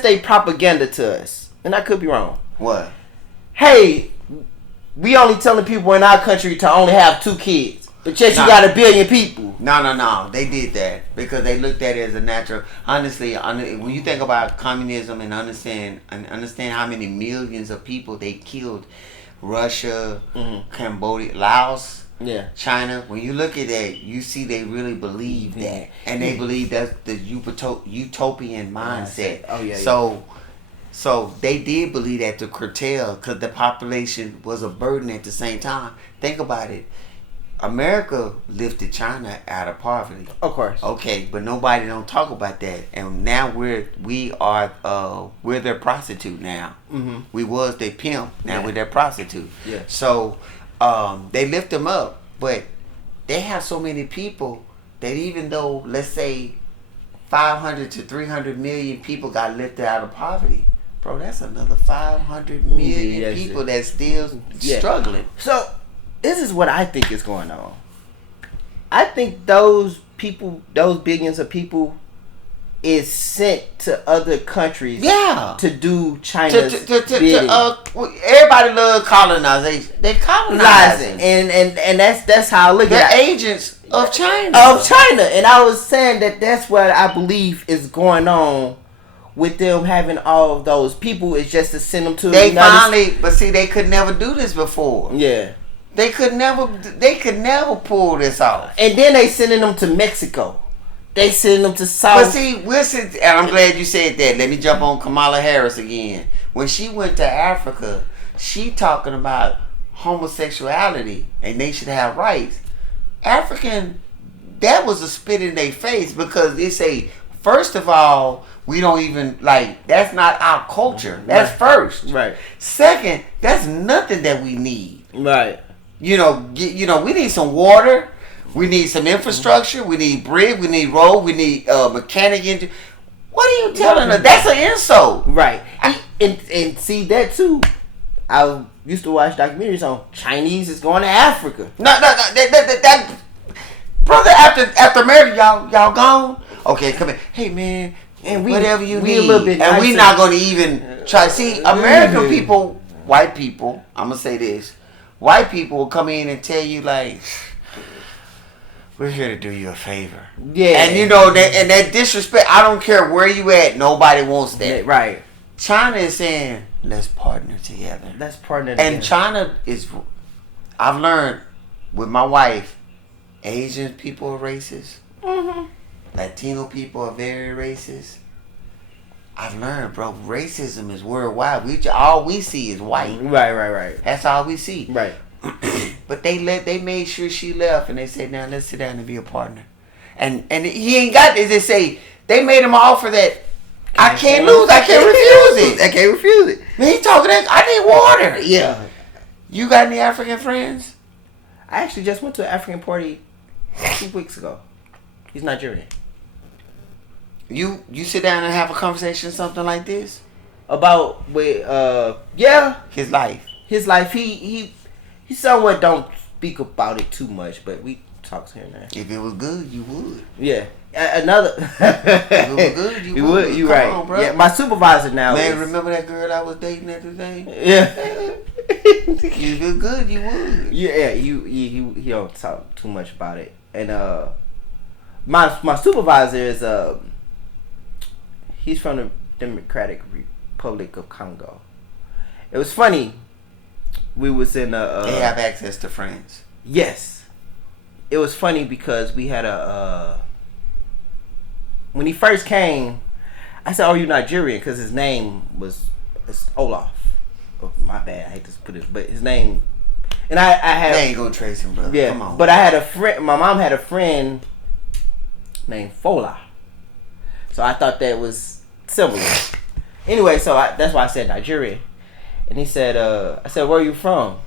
their propaganda to us, and I could be wrong. What? Hey, we only telling people in our country to only have 2 kids. But yet you got 1 billion people. No. They did that because they looked at it as a natural. Honestly, when you think about communism and understand how many millions of people they killed, Russia, Cambodia, Laos, China. When you look at that, you see they really believe that, and they believe that's the utopian mindset. Oh yeah. So they did believe that to curtail because the population was a burden at the same time. Think about it. America lifted China out of poverty. Of course. Okay, but nobody don't talk about that. And now we're their prostitute now. Mm-hmm. We was their pimp. Now we're their prostitute. Yeah. So they lift them up, but they have so many people that even though, let's say, 500 to 300 million people got lifted out of poverty, bro, that's another 500 million people that's still struggling. So this is what I think is going on. I think those billions of people, is sent to other countries. To do China's bidding. Everybody loves colonization. They colonizing, and that's how I look at it. They're agents of China. And I was saying that's what I believe is going on with them having all of those people. Is just to send them to. But see, they could never do this before. Yeah. They could never pull this off. And then they sending them to Mexico. They sending them to South. But see, and I'm glad you said that. Let me jump on Kamala Harris again. When she went to Africa, she talking about homosexuality and they should have rights. That was a spit in their face because they say, first of all, we don't even that's not our culture. That's first. Right. Second, that's nothing that we need. Right. We need some water, we need some infrastructure, we need brick, we need road, we need mechanic engine. What are you telling us? That's an insult. Right. And see that too. I used to watch documentaries on Chinese is going to Africa. No, that brother, after America, y'all gone. Okay, come in. Hey man, and whatever you need, a little bit and we not gonna even try. See, American people, white people. I'm gonna say this. White people will come in and tell you we're here to do you a favor. Yeah. And that disrespect, I don't care where you at, nobody wants that. Right. China is saying, let's partner together. And China is, I've learned with my wife, Asian people are racist. Mm-hmm. Latino people are very racist. I've learned, bro, racism is worldwide. All we see is white. Right. That's all we see. Right. But they made sure she left, and they said, now let's sit down and be a partner. And he ain't got this. They say they made him an offer that I can't lose. I can't refuse it. Man, he talking that I need water. Yeah. You got any African friends? I actually just went to an African party 2 weeks ago. He's Nigerian. You sit down and have a conversation, something like this, about his life. He somewhat don't speak about it too much, but we talk to him now. If it was good, you would. Yeah. If it was good, you would. You right. On, bro. Yeah. My supervisor now. Man, remember that girl I was dating at the day? Yeah. If it was good, you would. Yeah. He don't talk too much about it, and my supervisor is he's from the Democratic Republic of Congo. It was funny. We was in they have access to friends. Yes. It was funny because we had when he first came, I said, "Are you Nigerian?" Because his name was Olaf. Oh, my bad. I hate to put it, but his name. And I had. They ain't gonna trace him, brother. Yeah, Come on. but I had a friend. My mom had a friend named Fola, so I thought that was similar. Anyway, so that's why I said Nigerian. And he said, I said, "Where are you from?"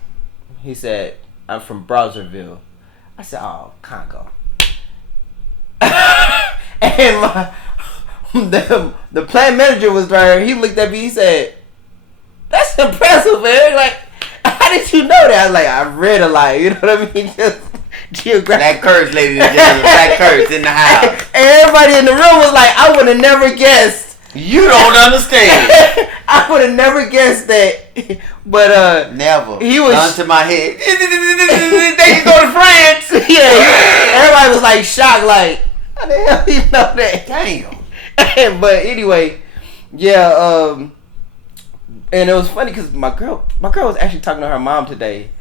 He said, "I'm from Brazzaville." I said, "Oh, Congo." And the plant manager was there. He looked at me. He said, "That's impressive, man. Like, how did you know that?" I was like, "I read a lot." You know what I mean? Just geographic. Black curse, ladies and gentlemen. Black curse in the house. And everybody in the room was like, "I would have never guessed." You don't understand. I would have never guessed that. But Never. He was gun to my head. They can go to France. Yeah. Everybody was like shocked, like, how the hell you know that? Damn. But anyway, yeah. And it was funny because my girl was actually talking to her mom today,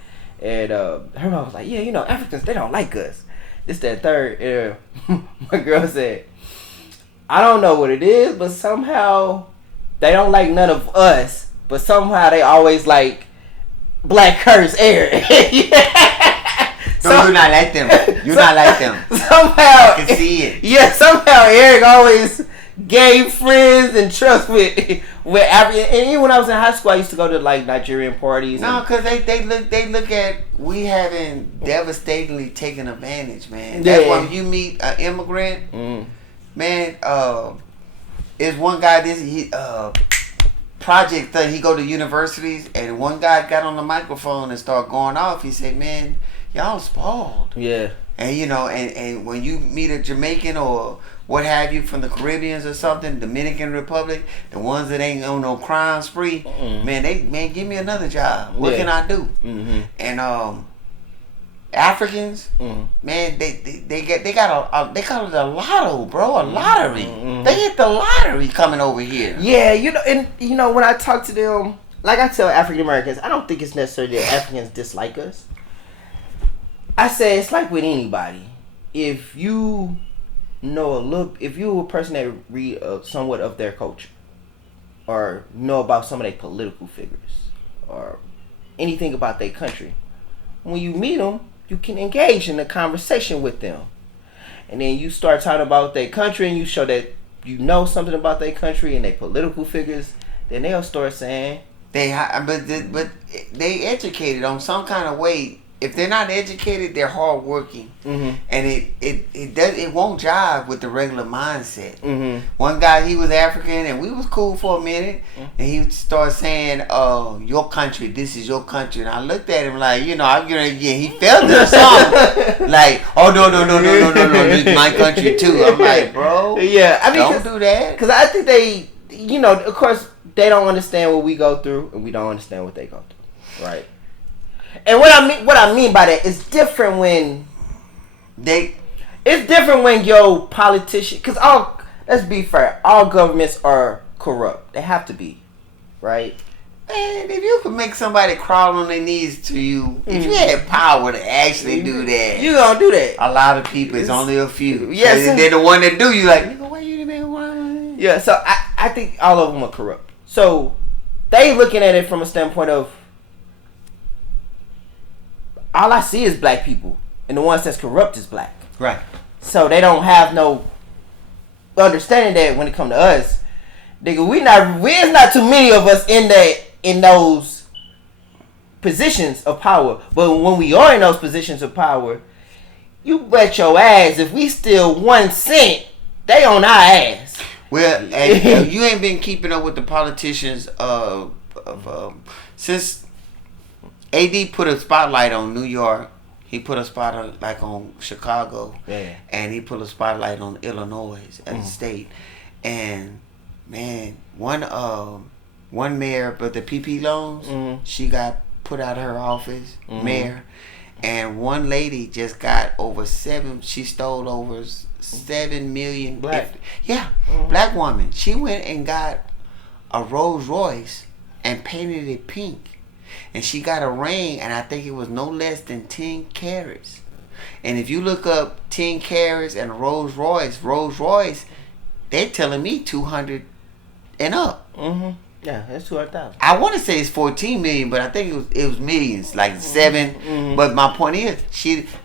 and her mom was like, "Yeah, you know, Africans, they don't like us." This, that, third. My girl said, "I don't know what it is, but somehow they don't like none of us, but somehow they always like Black Curse Eric." So you're not like them. You're not like them. Somehow I can see it. Yeah, somehow Eric always gained friends and trust with African. And even when I was in high school, I used to go to like Nigerian parties. No, because they look at we having devastatingly taken advantage, man. That's Yeah. why when you meet an immigrant, man, is one guy project that he go to universities, and one guy got on the microphone and started going off. He said, "Man, y'all spoiled." Yeah. And you know, and when you meet a Jamaican or what have you from the Caribbeans or something, Dominican Republic, the ones that ain't on no crime spree, man, give me another job. What can I do? Mm-hmm. And Africans, man, they call it a lotto, bro, a lottery. They hit the lottery coming over here. Yeah, you know when I talk to them, like I tell African Americans, I don't think it's necessarily that Africans dislike us. I say it's like with anybody. If you know if you're a person that read somewhat of their culture, or know about some of their political figures, or anything about their country, when you meet them, you can engage in a conversation with them, and then you start talking about their country, and you show that you know something about their country and their political figures, then they'll start saying but they educated on some kind of way. If they're not educated, they're hardworking, and it won't jive with the regular mindset. One guy, he was African, and we was cool for a minute, and he started saying, "Oh, your country, this is your country," and I looked at him like, I'm gonna he felt it something, like, "Oh no, this is my country too." I'm like, bro, yeah, I mean, don't do that, because I think they, of course, they don't understand what we go through, and we don't understand what they go through, right? And what I mean by that is different when it's different when your politician, because let's be fair, all governments are corrupt. They have to be, right? Man, if you could make somebody crawl on their knees to you, if you had power to actually do that, you gonna do that. A lot of people, it's only a few. Yes, they're the one that do. You like, nigga, why you make one? Yeah, so I think all of them are corrupt. So they looking at it from a standpoint of, all I see is black people, and the ones that's corrupt is black. Right. So they don't have no understanding that when it come to us, nigga, there's not too many of us in those positions of power. But when we are in those positions of power, you bet your ass if we steal 1 cent, they on our ass. Well, and you ain't been keeping up with the politicians since AD put a spotlight on New York. He put a spotlight on Chicago, and he put a spotlight on Illinois as a state. And man, one mayor, but the PP loans, she got put out of her office, mayor. And one lady just got she stole over 7 million. Black. Black woman. She went and got a Rolls Royce and painted it pink. And she got a ring, and I think it was no less than 10 carats. And if you look up 10 carats and a Rolls Royce, they're telling me $200,000. and up. Mm-hmm. Yeah, that's 200,000. I want to say it's 14 million, but I think it was millions, like 7. Mm-hmm. But my point is,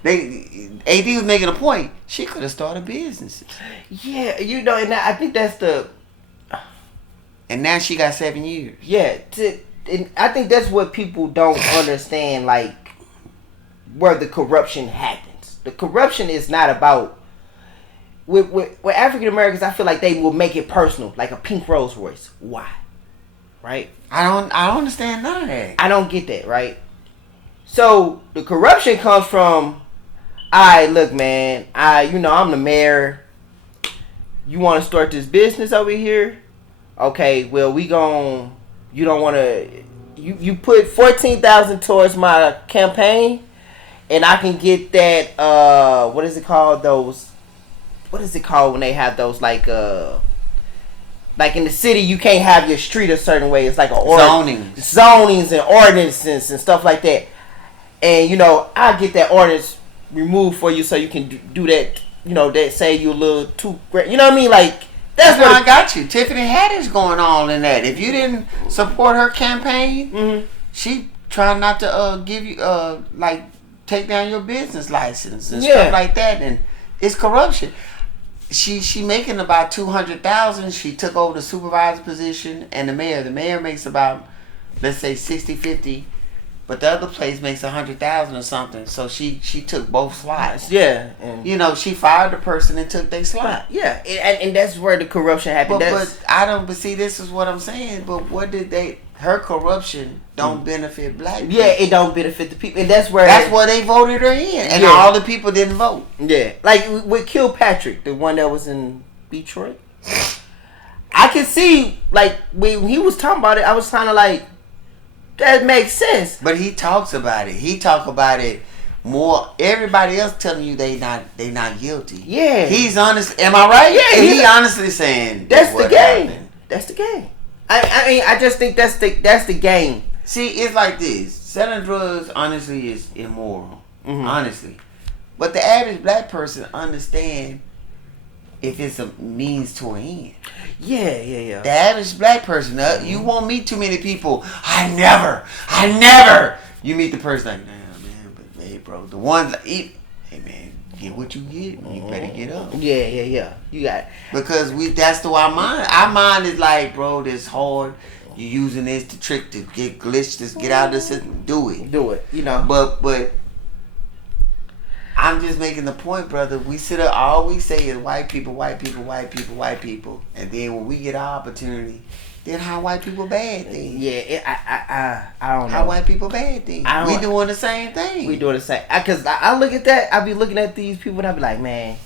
AD was making a point. She could have started businesses, Yeah, and I think that's the and now she got 7 years. and I think that's what people don't understand, like where the corruption happens. The corruption is not about with African Americans. I feel like they will make it personal, like a pink Rolls Royce. Why? Right? I don't understand none of that. I don't get that, right? So the corruption comes from, look, man, I'm the mayor. You want to start this business over here? Okay, well, you don't want to, you put 14,000 towards my campaign, and I can get that, what is it called when they have those, like in the city, you can't have your street a certain way. It's like zonings and ordinances and stuff like that. And I get that ordinance removed for you so you can do that. That save you a little $2,000. You know what I mean? Like that's what I got you. Tiffany Haddish going on in that. If you didn't support her campaign, mm-hmm. she trying not to give you like take down your business license and stuff like that, and it's corruption. She making about 200,000. She took over the supervisor position and the mayor. The mayor makes about, let's say, 60-50, but the other place makes 100,000 or something. So she took both slots. Yeah, and she fired the person and took their slot. Yeah, and that's where the corruption happened. But see, this is what I'm saying. But what did they? Her corruption don't benefit black people. Yeah, it don't benefit the people, and that's where they voted her in, and all the people didn't vote. Yeah, like with Kilpatrick, the one that was in Detroit. I can see, like when he was talking about it, I was kind of like, that makes sense. But he talks about it. He talk about it more. Everybody else telling you they not guilty. Yeah, he's honest. Am I right? Yeah, and he honestly saying that's the game. Happened. That's the game. I mean, I just think that's the game. See, it's like this. Selling drugs, honestly, is immoral. Mm-hmm. Honestly. But the average black person understand if it's a means to an end. Yeah. The average black person, you won't meet too many people. I never. You meet the person like, damn, man, but hey, bro, the ones like, hey, man, get what you get. You better get up. Yeah. You got it. Because that's the way our mind. Our mind is like, bro, this hard. You're using this to get glitched, just get out of the system. Do it. But I'm just making the point, brother. We sit up, all we say is white people. And then when we get our opportunity, then how white people bad things. Yeah, I don't know. How white people bad things. We doing the same thing. We doing the same. Because I look at that, I be looking at these people and I be like, man,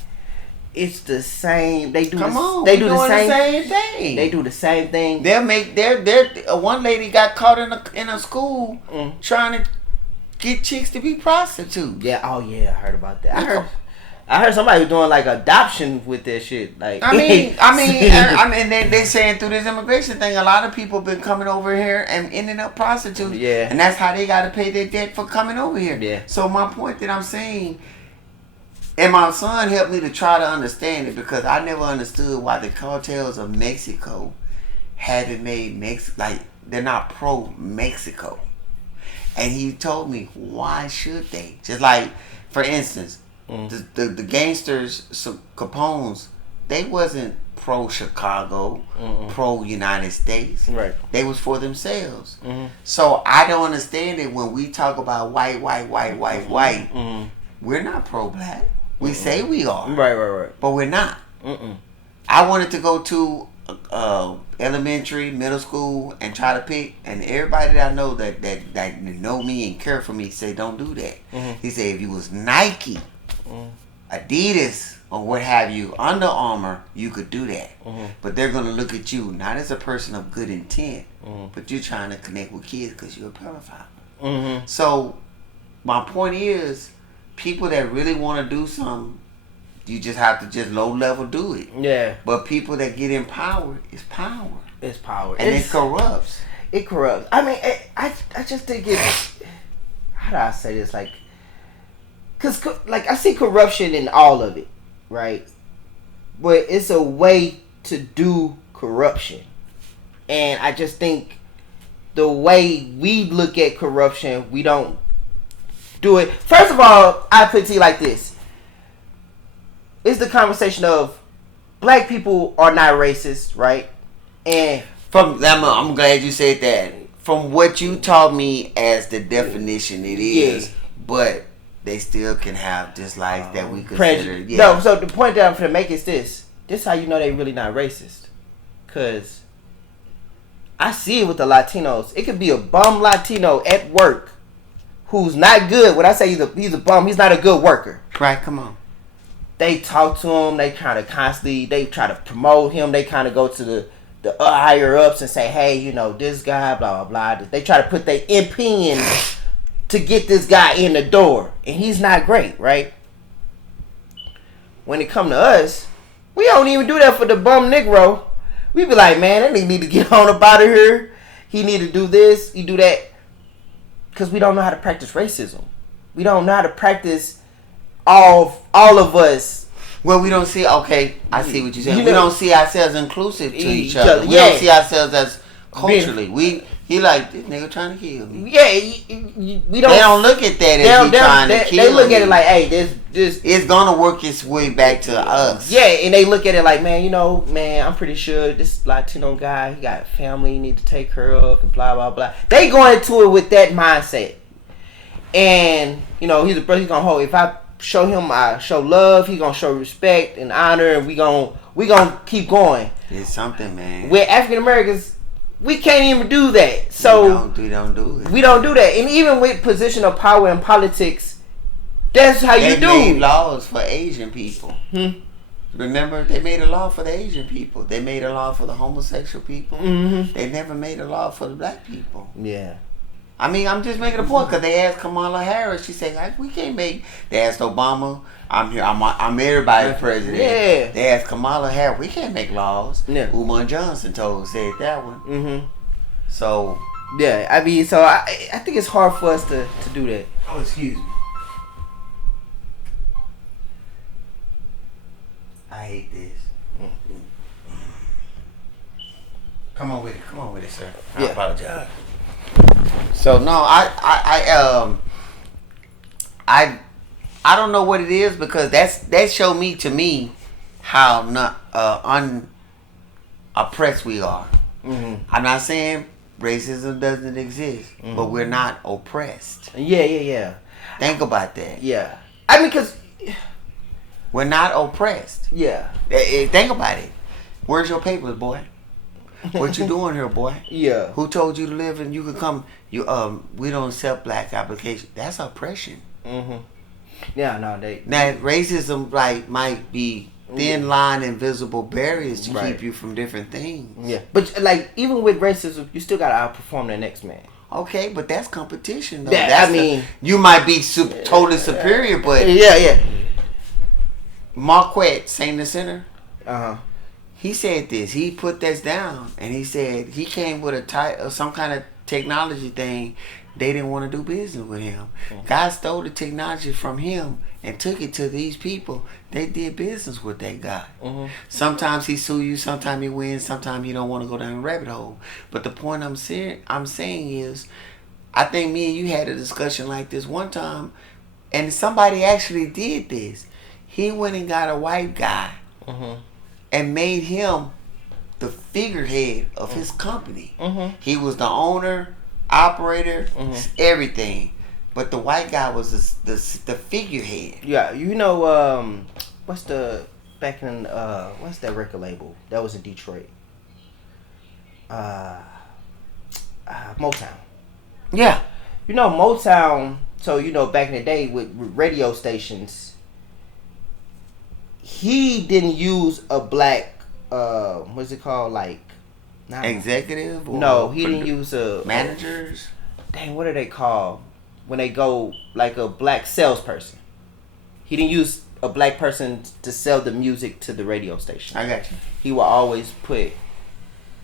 it's the same. They do They do the same thing. They do the same thing. They'll make one lady got caught in a school trying to get chicks to be prostitutes. Yeah, I heard about that. I heard somebody was doing like adoption with that shit. Like I mean, they saying through this immigration thing, a lot of people been coming over here and ending up prostitutes. Yeah, and that's how they got to pay their debt for coming over here. Yeah. So my point that I'm saying, and my son helped me to try to understand it because I never understood why the cartels of Mexico haven't made they're not pro Mexico. And he told me, why should they? Just like, for instance, the gangsters, Capones, they wasn't pro Chicago, pro United States. Right. They was for themselves. So I don't understand it when we talk about white. We're not pro black. We say we are. Right. But we're not. I wanted to go to elementary, middle school, and try to pick, and everybody that I know that know me and care for me say don't do that. He said if you was Nike, Adidas, or what have you, Under Armour, you could do that. But they're gonna look at you not as a person of good intent, but you're trying to connect with kids because you're a pedophile. So my point is, people that really want to do something, you just have to just low level do it. Yeah. But people that get in power, it's power. It's power. And it corrupts. It corrupts. I mean, I just think it's, how do I say this? Like, cause like I see corruption in all of it, right? But it's a way to do corruption. And I just think the way we look at corruption, we don't do it. First of all, I put it to you like this. It's the conversation of black people are not racist, right? And I'm glad you said that. From what you taught me as the definition, it is, but they still can have dislikes that we consider. Yeah. No, so the point that I'm going to make is this. This is how you know they really not racist. Because I see it with the Latinos. It could be a bum Latino at work who's not good. When I say he's a bum, he's not a good worker. Right, come on. They talk to him. They kind of constantly, they try to promote him. They kind of go to the higher ups and say, hey, you know, this guy, blah, blah, blah. They try to put their opinion to get this guy in the door. And he's not great, right? When it come to us, we don't even do that for the bum Negro. We be like, man, that nigga need to get on up out of here. He need to do this, he do that. Because we don't know how to practice racism. We don't know how to practice all of us. Well, we don't see. Okay, I see what you're saying. You we know, don't see ourselves inclusive to each other. We don't see ourselves as culturally. He like, this nigga trying to kill me. Yeah, we don't. They don't look at that as he trying to kill me. They look at it like, hey, this. It's gonna work its way back to us. Yeah, and they look at it like, man, you know, man, I'm pretty sure this Latino guy, he got family he need to take care of, and blah blah blah. They go into it with that mindset, and you know, he's a brother. He's gonna hold. If I show him, I show love. He gonna show respect and honor, and we gonna keep going. It's something, man. We're African Americans. We can't even do that. So we don't do it. We don't do that. And even with position of power in politics, that's how you do. They made laws for Asian people. Remember, they made a law for the Asian people. They made a law for the homosexual people. Mm-hmm. They never made a law for the black people. Yeah. I mean, I'm just making a point because they asked Kamala Harris. She said, like, we can't make. They asked Obama. I'm here. I'm everybody's president. Yeah. They asked Kamala Harris. We can't make laws. Yeah. Umar Johnson said that one. Mm-hmm. So. Yeah. I mean, so I think it's hard for us to do that. Oh, excuse me. I hate this. Come on with it, sir. I apologize. So no, I don't know what it is because that showed me to me how not unoppressed we are. Mm-hmm. I'm not saying racism doesn't exist, but we're not oppressed. Yeah. Think about that. Yeah. I mean, cause we're not oppressed. Yeah. Think about it. Where's your papers, boy? What you doing here, boy? Yeah. Who told you to live and you could come? We don't accept black application. That's oppression. Mm-hmm. Yeah, no, now racism might be thin line, invisible barriers to keep you from different things. Yeah, but like even with racism, you still gotta outperform the next man. Okay, but that's competition, though. Yeah, you might be totally superior, but yeah. Marquette, Saint the Center. He said this. He put this down, and he said he came with some kind of technology thing. They didn't want to do business with him. God stole the technology from him and took it to these people. They did business with that guy. Sometimes he sue you, sometimes he wins, sometimes he don't want to go down a rabbit hole. But the point I'm saying is, I think me and you had a discussion like this one time, and somebody actually did this. He went and got a white guy and made him the figurehead of his company. He was the owner, operator, everything. But the white guy was the figurehead. Yeah, you know, what's that record label that was in Detroit? Motown. Yeah. You know, Motown, so you know, back in the day with radio stations, he didn't use a black what's it called, like executive? No, he didn't use managers. Dang, what are they called when they go like a black salesperson? He didn't use a black person to sell the music to the radio station. I got you. He will always put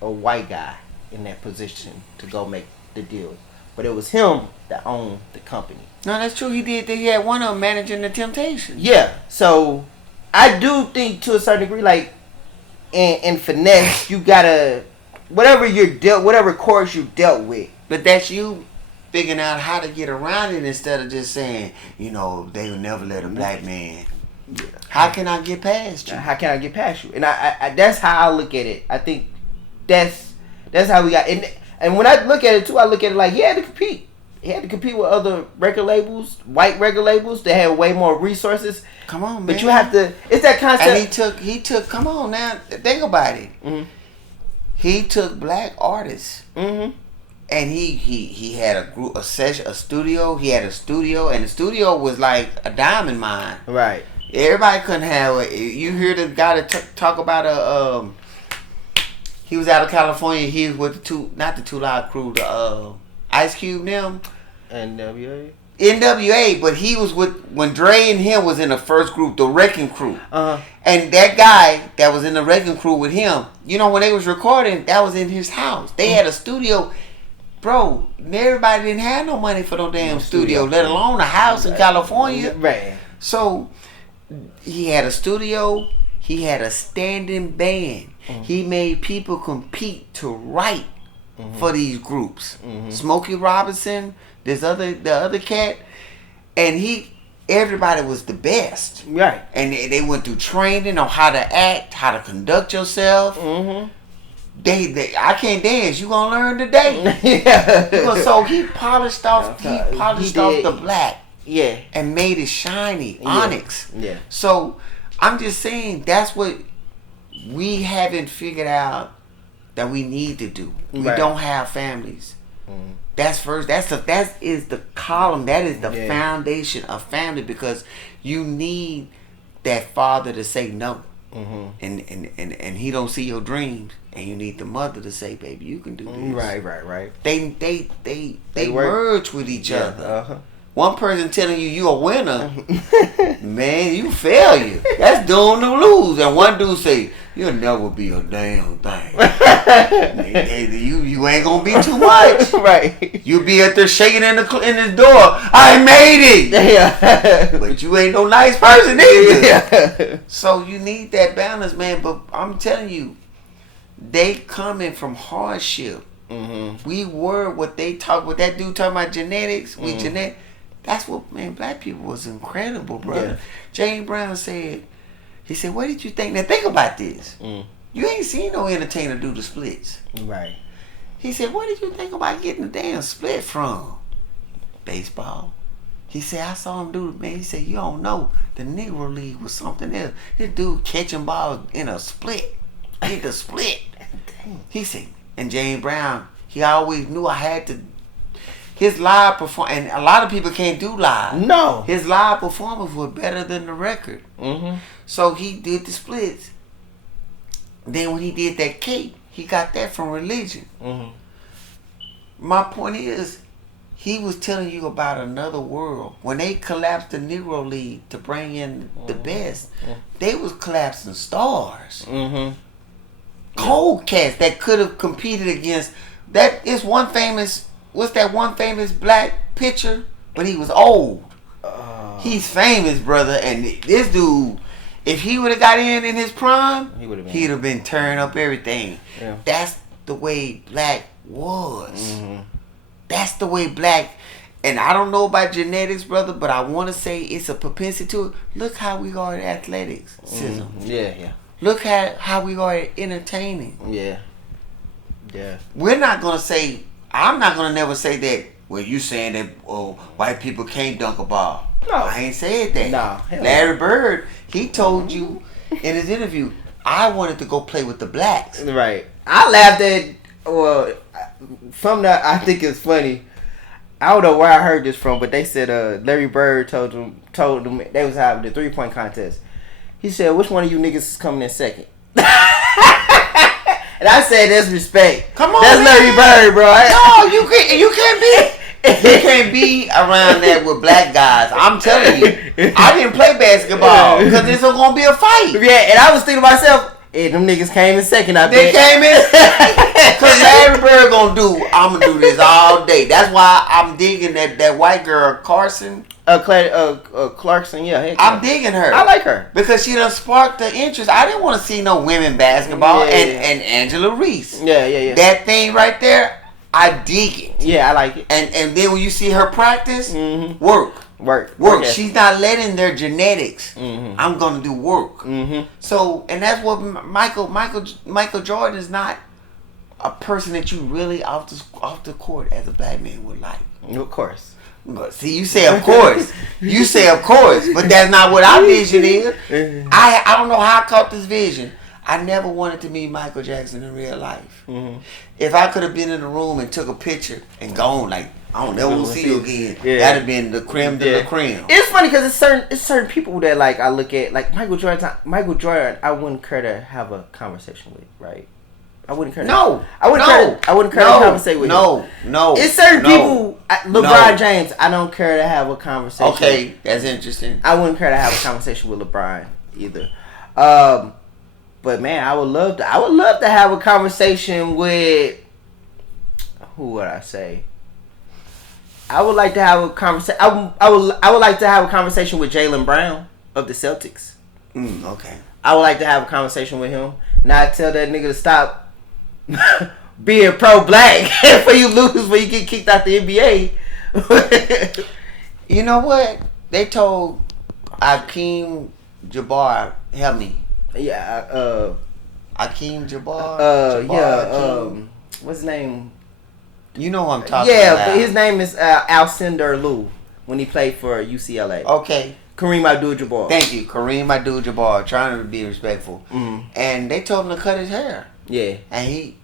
a white guy in that position to go make the deal. But it was him that owned the company. No, that's true. He did. He had one of them managing the Temptations. Yeah. So I do think to a certain degree, like in finesse, you gotta whatever course you dealt with. But that's you figuring out how to get around it instead of just saying, you know, they will never let a black man. How can I get past you? How can I get past you? And I that's how I look at it. I think that's how we got. And when I look at it too, I look at it like he had to compete. He had to compete with other record labels, white record labels that had way more resources. Come on, man. But you have to. It's that concept. And he took. Come on now, think about it. Mm-hmm. He took black artists. Mm-hmm. And he had a group, a session, a studio. He had a studio, and the studio was like a diamond mine. Right. Everybody couldn't have it. You hear the guy that talk about he was out of California. He was with not the 2 Live Crew, the Ice Cube them. NWA, but he was with when Dre and him was in the first group, the Wrecking Crew. And that guy that was in the Wrecking Crew with him, you know, when they was recording, that was in his house. They had a studio. Bro, everybody didn't have no money for no damn studio, let alone a house in California. Right. So he had a studio. He had a standing band. He made people compete to write for these groups. Smokey Robinson, the other cat, and everybody was the best. Right. And they went through training on how to act, how to conduct yourself. I can't dance. You gonna learn today. Yeah. So he polished off. He polished off the black. Yeah. And made it shiny, onyx. Yeah. So I'm just saying that's what we haven't figured out that we need to do. We don't have families. That's first. That is the column. That is the foundation of family, because you need that father to say no. And he don't see your dreams, and you need the mother to say, baby, you can do this. Right. They merge with each other. One person telling you a winner, man, you failure. That's doom to lose. And one dude say, you'll never be a damn thing. you ain't gonna be too much. Right. You be out there shaking in the door. I made it. Yeah. But you ain't no nice person either. Yeah. So you need that balance, man. But I'm telling you, they coming from hardship. We were what that dude talking about genetics. We genetic. That's what, man, black people was incredible, brother. Yeah. James Brown said, what did you think? Now think about this. You ain't seen no entertainer do the splits. Right. He said, what did you think about getting the damn split from? Baseball. He said, I saw him do it, man. He said, you don't know. The Negro League was something else. This dude catching balls in a split. Did the split. He said, and James Brown, he always knew I had to. His live performance, and a lot of people can't do live. No. His live performance was better than the record. So he did the splits. Then when he did that cake, he got that from religion. My point is, he was telling you about another world. When they collapsed the Negro League to bring in the best, they was collapsing stars. Cold cats that could have competed against. That is one famous. What's that one famous black pitcher? But he was old. He's famous, brother. And this dude, if he would have got in his prime, he'd have been tearing up everything. Yeah. That's the way black was. That's the way black. And I don't know about genetics, brother, but I want to say it's a propensity to it. Look how we are at athletics. Yeah. Look at how we are at entertaining. Yeah. We're not going to say, I'm not going to never say that, well, you saying that white people can't dunk a ball. No. I ain't said that. No. Larry Bird, he told you in his interview, I wanted to go play with the blacks. Right. I laughed at, something that I think is funny. I don't know where I heard this from, but they said Larry Bird told them they was having the 3-point contest. He said, which one of you niggas is coming in second? And I said, that's respect. Come on, that's man. Larry Bird, bro. No, you can't be around that with black guys. I'm telling you, I didn't play basketball because there's gonna be a fight. Yeah, and I was thinking to myself, And them niggas came in second out They there. came in. Cause Larry Bird gonna do. I'm gonna do this all day. That's why I'm digging that white girl Carson. Clarkson, yeah. Heck I'm yeah. digging her. I like her. Because she done sparked the interest. I didn't want to see no women basketball. Yeah, and Angela Reese. Yeah. That thing right there, I dig it. Yeah, I like it. And then when you see her practice, Mm-hmm. work. Yeah. She's not letting their genetics. Mm-hmm. I'm gonna do work. Mm-hmm. So, and that's what Michael Jordan is not a person that you really off the court as a black man would like. Of course. But see, you say of course, but that's not what our vision is. I don't know how I caught this vision. I never wanted to meet Michael Jackson in real life. Mm-hmm. If I could have been in the room and took a picture and gone, like, I don't never see you again. Yeah. That'd have been the creme de la creme. It's funny because it's certain people that like I look at like Michael Jordan. I wouldn't care to have a conversation with, right? I wouldn't care. I wouldn't care to conversate with. No. It's certain people. LeBron James. I don't care to have a conversation. Okay, that's interesting. I wouldn't care to have a conversation with LeBron either. But man, I would love to have a conversation with. Who would I say? I would like to have a conversation. I would like to have a conversation with Jaylen Brown of the Celtics. Okay. I would like to have a conversation with him. Not tell that nigga to stop being pro-black before you lose, when you get kicked out the NBA. You know what? They told Akeem Jabbar, help me. Yeah. Akeem Jabbar. What's his name? You know who I'm talking about. about. But his name is Alcindor Lou when he played for UCLA. Okay. Kareem Abdul-Jabbar. Thank you, Kareem Abdul-Jabbar. Trying to be respectful. Mm-hmm. And they told him to cut his hair. Yeah. And he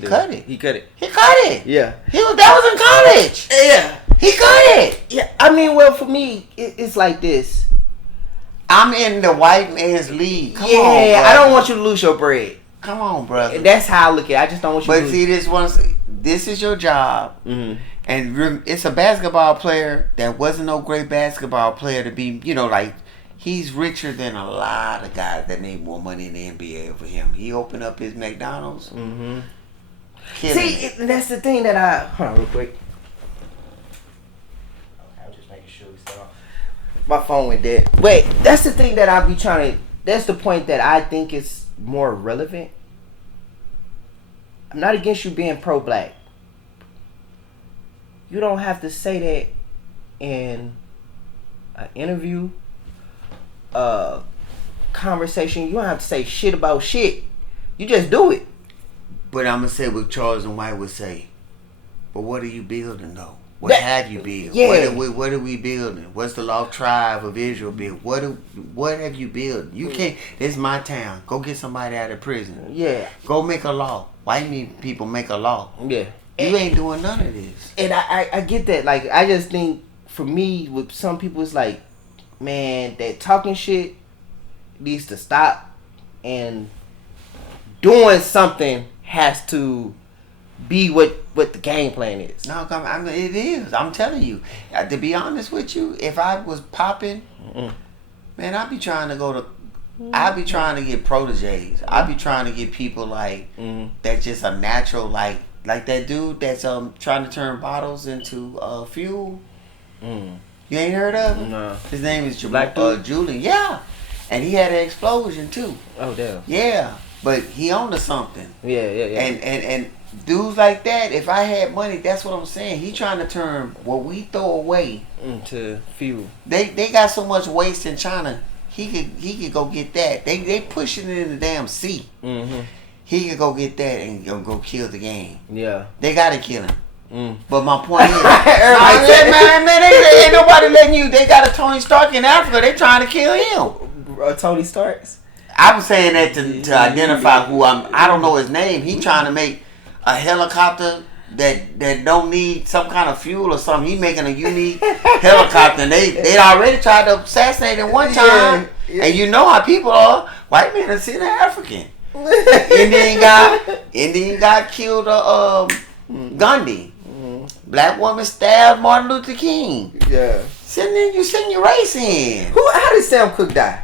cut it. He cut it. Yeah. That was in college. Yeah. He cut it. Yeah. I mean, well, for me, it's like this. I'm in the white man's league. Come on, brother. I don't want you to lose your bread. Come on, brother. That's how I look at it. I just don't want you to lose. But see, this is your job. Mm-hmm. And it's a basketball player that wasn't no great basketball player to be, like, he's richer than a lot of guys that made more money in the NBA over him. He opened up his McDonald's. Mm-hmm. See, that's the thing that I... Hold on real quick. Okay, I'm just making sure we start off. My phone went dead. Wait, that's the thing that I be trying to... That's the point that I think is more relevant. I'm not against you being pro-black. You don't have to say that in an interview, a conversation. You don't have to say shit about shit. You just do it. But I'm going to say what Charles and White would say. But what are you building, though? What have you built? Yeah. What are we building? What's the lost tribe of Israel built? What have you built? You can't. This is my town. Go get somebody out of prison. Yeah. Go make a law. White people make a law. Yeah. You ain't doing none of this. And I get that. Like, I just think, for me, with some people, it's like, man, that talking shit needs to stop. And doing something has to be what the game plan is. No, it is. I'm telling you. To be honest with you, if I was popping, man, I'd be trying to get proteges. I'd be trying to get people like that's just a natural, like that dude that's trying to turn bottles into fuel. You ain't heard of him? No. His name is Black dude? Julian. Yeah, and he had an explosion too. Oh damn. Yeah, but he owned to something. Yeah. And dudes like that, if I had money, that's what I'm saying. He trying to turn what we throw away into fuel. They got so much waste in China. He could go get that. They pushing it in the damn sea. Mm-hmm. He could go get that and go kill the game. Yeah. They gotta kill him. But my point is, ain't nobody letting you. They got a Tony Stark in Africa. They trying to kill him. Tony Starks. I was saying that to identify who I don't know his name. He trying to make a helicopter that don't need some kind of fuel or something. He making a unique helicopter. And they already tried to assassinate him one time. Yeah. And you know how people are. White men are sitting African. Indian guy killed Gandhi. Black woman stabbed Martin Luther King. Yeah. You sending your race in. How did Sam Cooke die?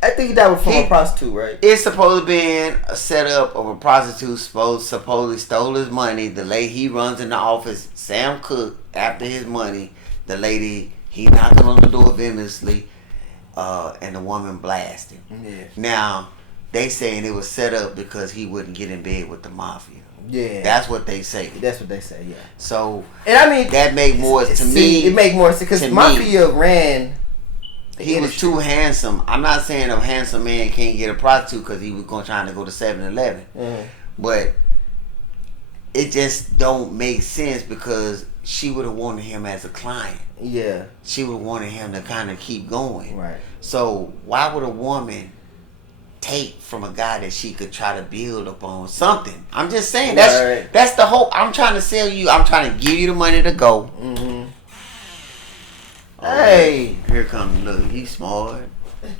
I think that was from a prostitute, right? It's supposed to be a setup of a prostitute supposedly stole his money. The lady, he runs in the office, Sam Cooke, after his money. The lady, he knocking on the door vehemently, and the woman blasted him. Yeah. Now, they saying it was set up because he wouldn't get in bed with the mafia. Yeah. That's what they say. That's what they say, yeah. So, and I mean, that make more, to me. It make more sense, because mafia ran... He was too handsome. I'm not saying a handsome man can't get a prostitute because he was trying to go to 7-Eleven. Mm-hmm. But it just don't make sense because she would have wanted him as a client. Yeah. She would have wanted him to kind of keep going. Right. So why would a woman take from a guy that she could try to build upon something? I'm just saying that's the hope. I'm trying to sell you. I'm trying to give you the money to go. Mm-hmm. Oh, hey, here comes, look, he's smart.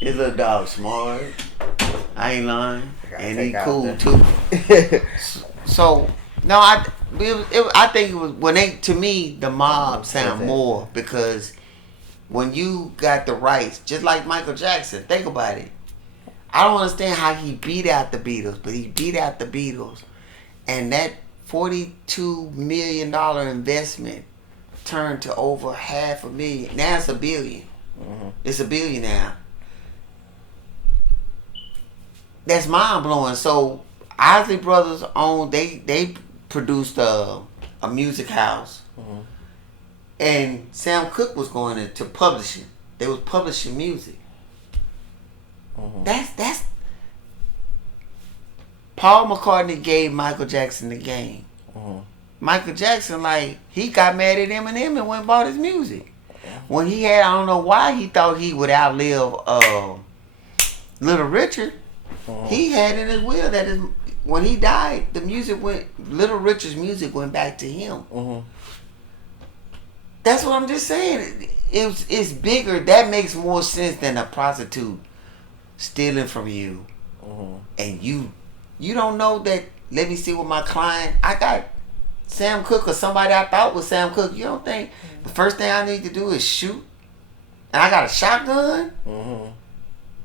His little dog smart. I ain't lying. And he cool too. So, no, I think it was, when they, to me, the mob sound more, because when you got the rights, just like Michael Jackson, think about it. I don't understand how he beat out the Beatles, but he beat out the Beatles. And that $42 million investment turned to over $500,000. Now it's $1 billion. Mm-hmm. It's $1 billion now. That's mind blowing. So Isley Brothers owned. They produced a music house, mm-hmm. and Sam Cooke was going into publishing. They was publishing music. Mm-hmm. That's. Paul McCartney gave Michael Jackson the game. Mm-hmm. Michael Jackson, like, he got mad at Eminem and went and bought his music. When he had, I don't know why he thought he would outlive Little Richard. Mm-hmm. He had in his will that when he died, the music Little Richard's music went back to him. Mm-hmm. That's what I'm just saying. It's bigger. That makes more sense than a prostitute stealing from you. Mm-hmm. And you don't know that, let me see what my client, I got Sam Cooke or somebody I thought was Sam Cooke. You don't think the first thing I need to do is shoot? And I got a shotgun? Mm-hmm.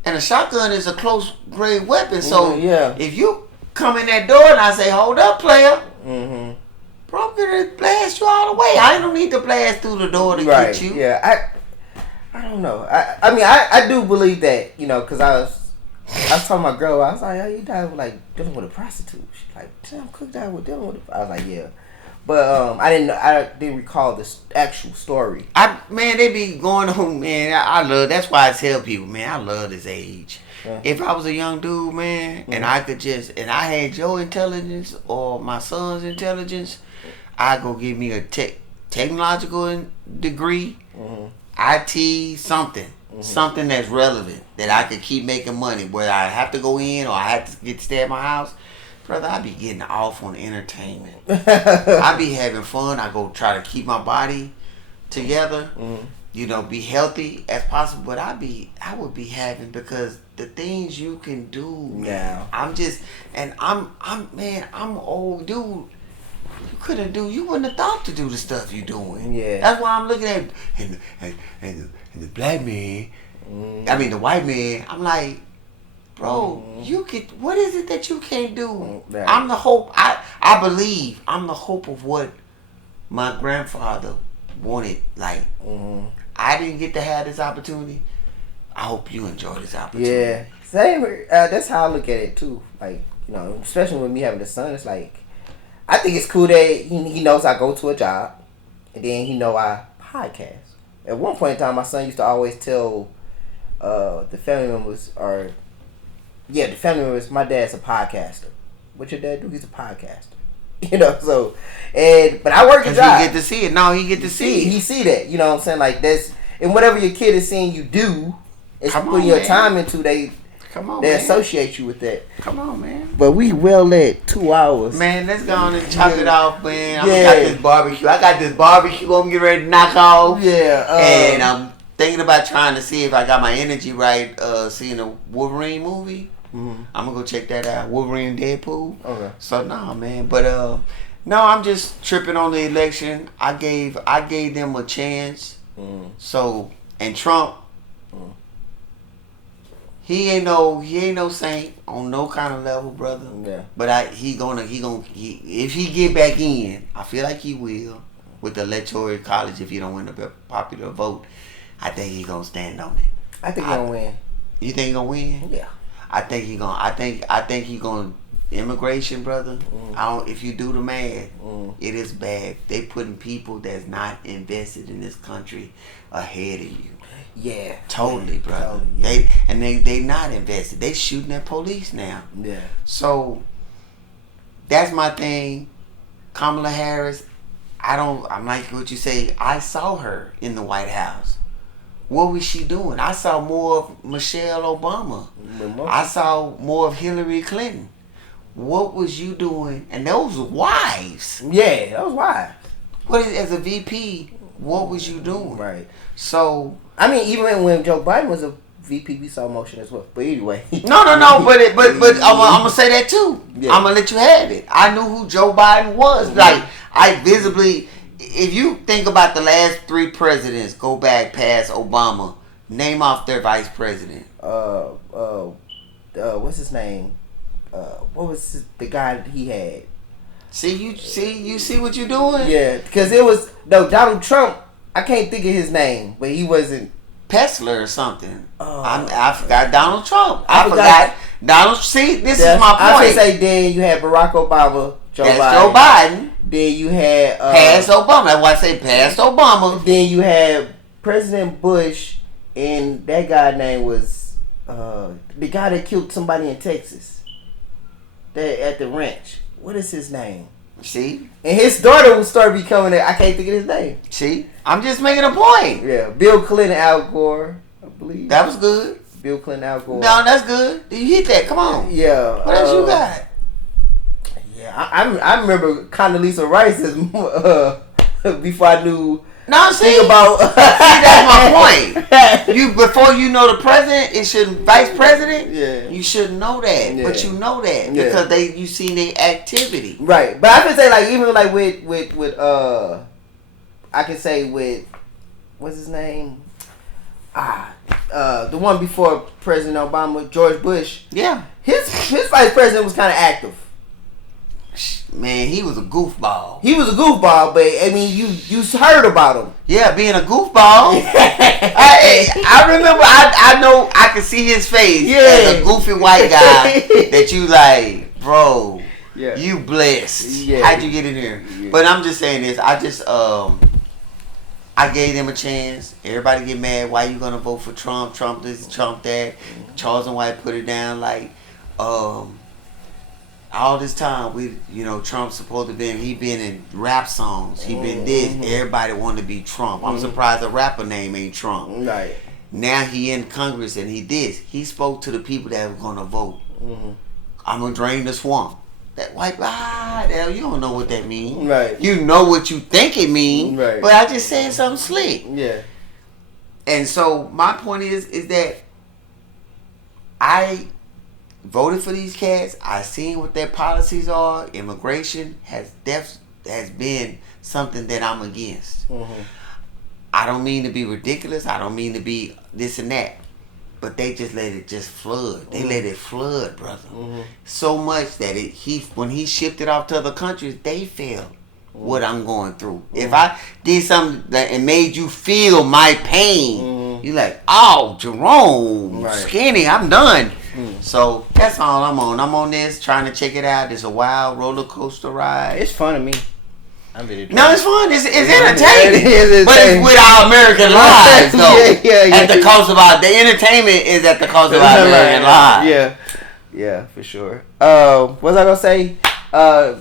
And a shotgun is a close grade weapon. So yeah. If you come in that door and I say, hold up, player, mm-hmm. bro, I'm gonna blast you all the way. I don't need to blast through the door to get you. Yeah, I don't know. I mean, I do believe that, because I was telling my girl, I was like, oh, you died with, like, dealing with a prostitute. She's like, Sam Cooke died with dealing with I was like, yeah. But I didn't recall the actual story. Man, they be going on, man. I love, that's why I tell people, man, I love this age. Yeah. If I was a young dude, man, and I could and I had your intelligence or my son's intelligence, I'd go give me a technological degree, IT, something. Something that's relevant that I could keep making money, whether I have to go in or I have to get to stay at my house. Brother, I be getting off on entertainment. I be having fun. I go try to keep my body together, be healthy as possible. But I would be having, because the things you can do, man. I'm old dude. You wouldn't have thought to do the stuff you doing. Yeah. That's why I'm looking at and the black man. I mean the white man. I'm like, bro, what is it that you can't do? Right. I'm the hope. I believe I'm the hope of what my grandfather wanted. Like, I didn't get to have this opportunity. I hope you enjoy this opportunity. Yeah, same. That's how I look at it too. Like, especially with me having a son, it's like, I think it's cool that he knows I go to a job, and then he know I podcast. At one point in time, my son used to always tell the family members, my dad's a podcaster. What your dad do? He's a podcaster. But I work a job. He get to see it. No, he get to see it. He see that. You know what I'm saying? Like, that's, and whatever your kid is seeing you do, it's putting your time into, they associate you with that. Come on, man. But we well at 2 hours. Man, let's go on and chop it off, man. I got this barbecue. I'm getting ready to knock off. Yeah. And I'm thinking about trying to see if I got my energy right, seeing a Wolverine movie. I'm going to go check that out. Wolverine and Deadpool. Okay. So, nah, man. But, no, I'm just tripping on the election. I gave them a chance. So, and Trump, He ain't no saint on no kind of level, brother. Yeah. But if he get back in, I feel like he will with the electoral college. If he don't win the popular vote, I think he gonna stand on it. I think he gonna win. You think he gonna win? Yeah. I think he gonna immigration, brother. If you do the math, it is bad. They putting people that's not invested in this country ahead of you. Yeah. Totally, brother. Totally, yeah. They not invested. They shooting at police now. Yeah. So that's my thing. Kamala Harris, I'm like what you say. I saw her in the White House. What was she doing? I saw more of Michelle Obama. I saw more of Hillary Clinton. What was you doing? And those wives. Yeah, that was wives. As a VP, what was you doing? Right. So I mean, even when Joe Biden was a VP, we saw motion as well. But anyway. No. But I'm gonna say that too. Yeah. I'm gonna let you have it. I knew who Joe Biden was. Like I visibly, if you think about the last 3 presidents, go back past Obama, name off their vice president. What's his name? What was the guy that he had? You see what you're doing? Yeah, because it was Donald Trump. I can't think of his name, but he wasn't Pessler or something. I forgot Donald Trump. I forgot forgot Donald. See, this is my point. I should say then you had Barack Obama, Joe Biden. Then you had past Obama. That's why I say past Obama. Then you had President Bush, and that guy name was the guy that killed somebody in Texas. At the ranch. What is his name? See? And his daughter will start becoming I can't think of his name. See? I'm just making a point. Yeah. Bill Clinton, Al Gore, I believe. That was good. Bill Clinton, Al Gore. No, that's good. You hit that. Come on. Yeah. What else you got? Yeah. I remember Condoleezza Rice as before I knew. No, see about. See, that's my point. Before you know the president, it should vice president. Yeah. You should know that, but you know that because you seen their activity. Right, but I can say like even like with I can say with what's his name? The one before President Obama, George Bush. Yeah. His vice president was kind of active. Man, he was a goofball. He was a goofball, but I mean, you heard about him. Yeah, being a goofball. I remember. I know. I could see his face as a goofy white guy that you like, bro. Yeah. You blessed. Yeah. How'd you get in here? Yeah. But I'm just saying this. I just I gave them a chance. Everybody get mad. Why you gonna vote for Trump? Trump this, Trump that. Charles and White put it down like, all this time Trump's supposed to he been in rap songs. He been this. Everybody wanted to be Trump. I'm surprised a rapper name ain't Trump. Right. Now he in Congress and he spoke to the people that were gonna vote. I'm gonna drain the swamp. That white you don't know what that means. Right. You know what you think it means. Right. But I just said something slick. Yeah. And so my point is that I voted for these cats. I seen what their policies are. Immigration has been something that I'm against. I don't mean to be ridiculous. I don't mean to be this and that. But they just let it just flood. They let it flood, brother. So much that when he shipped it off to other countries, they felt what I'm going through. If I did something that made you feel my pain, you like, oh, Jerome, skinny, I'm done. So that's all I'm on. I'm on this, trying to check it out. It's a wild roller coaster ride. It's fun to me. I'm really no, it's fun. It's entertaining. But it's with our American lives, though. Yeah. At the cost of the entertainment is at the cost of our American lives. Yeah, for sure. What was I gonna say?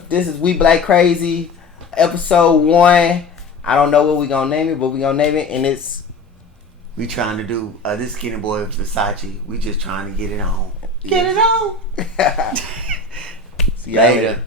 This is We Black Crazy, episode 1. I don't know what we gonna name it, but we gonna name it, and it's. We trying to do this Skinny Boy Versace. We just trying to get it on. Get it on. See you later.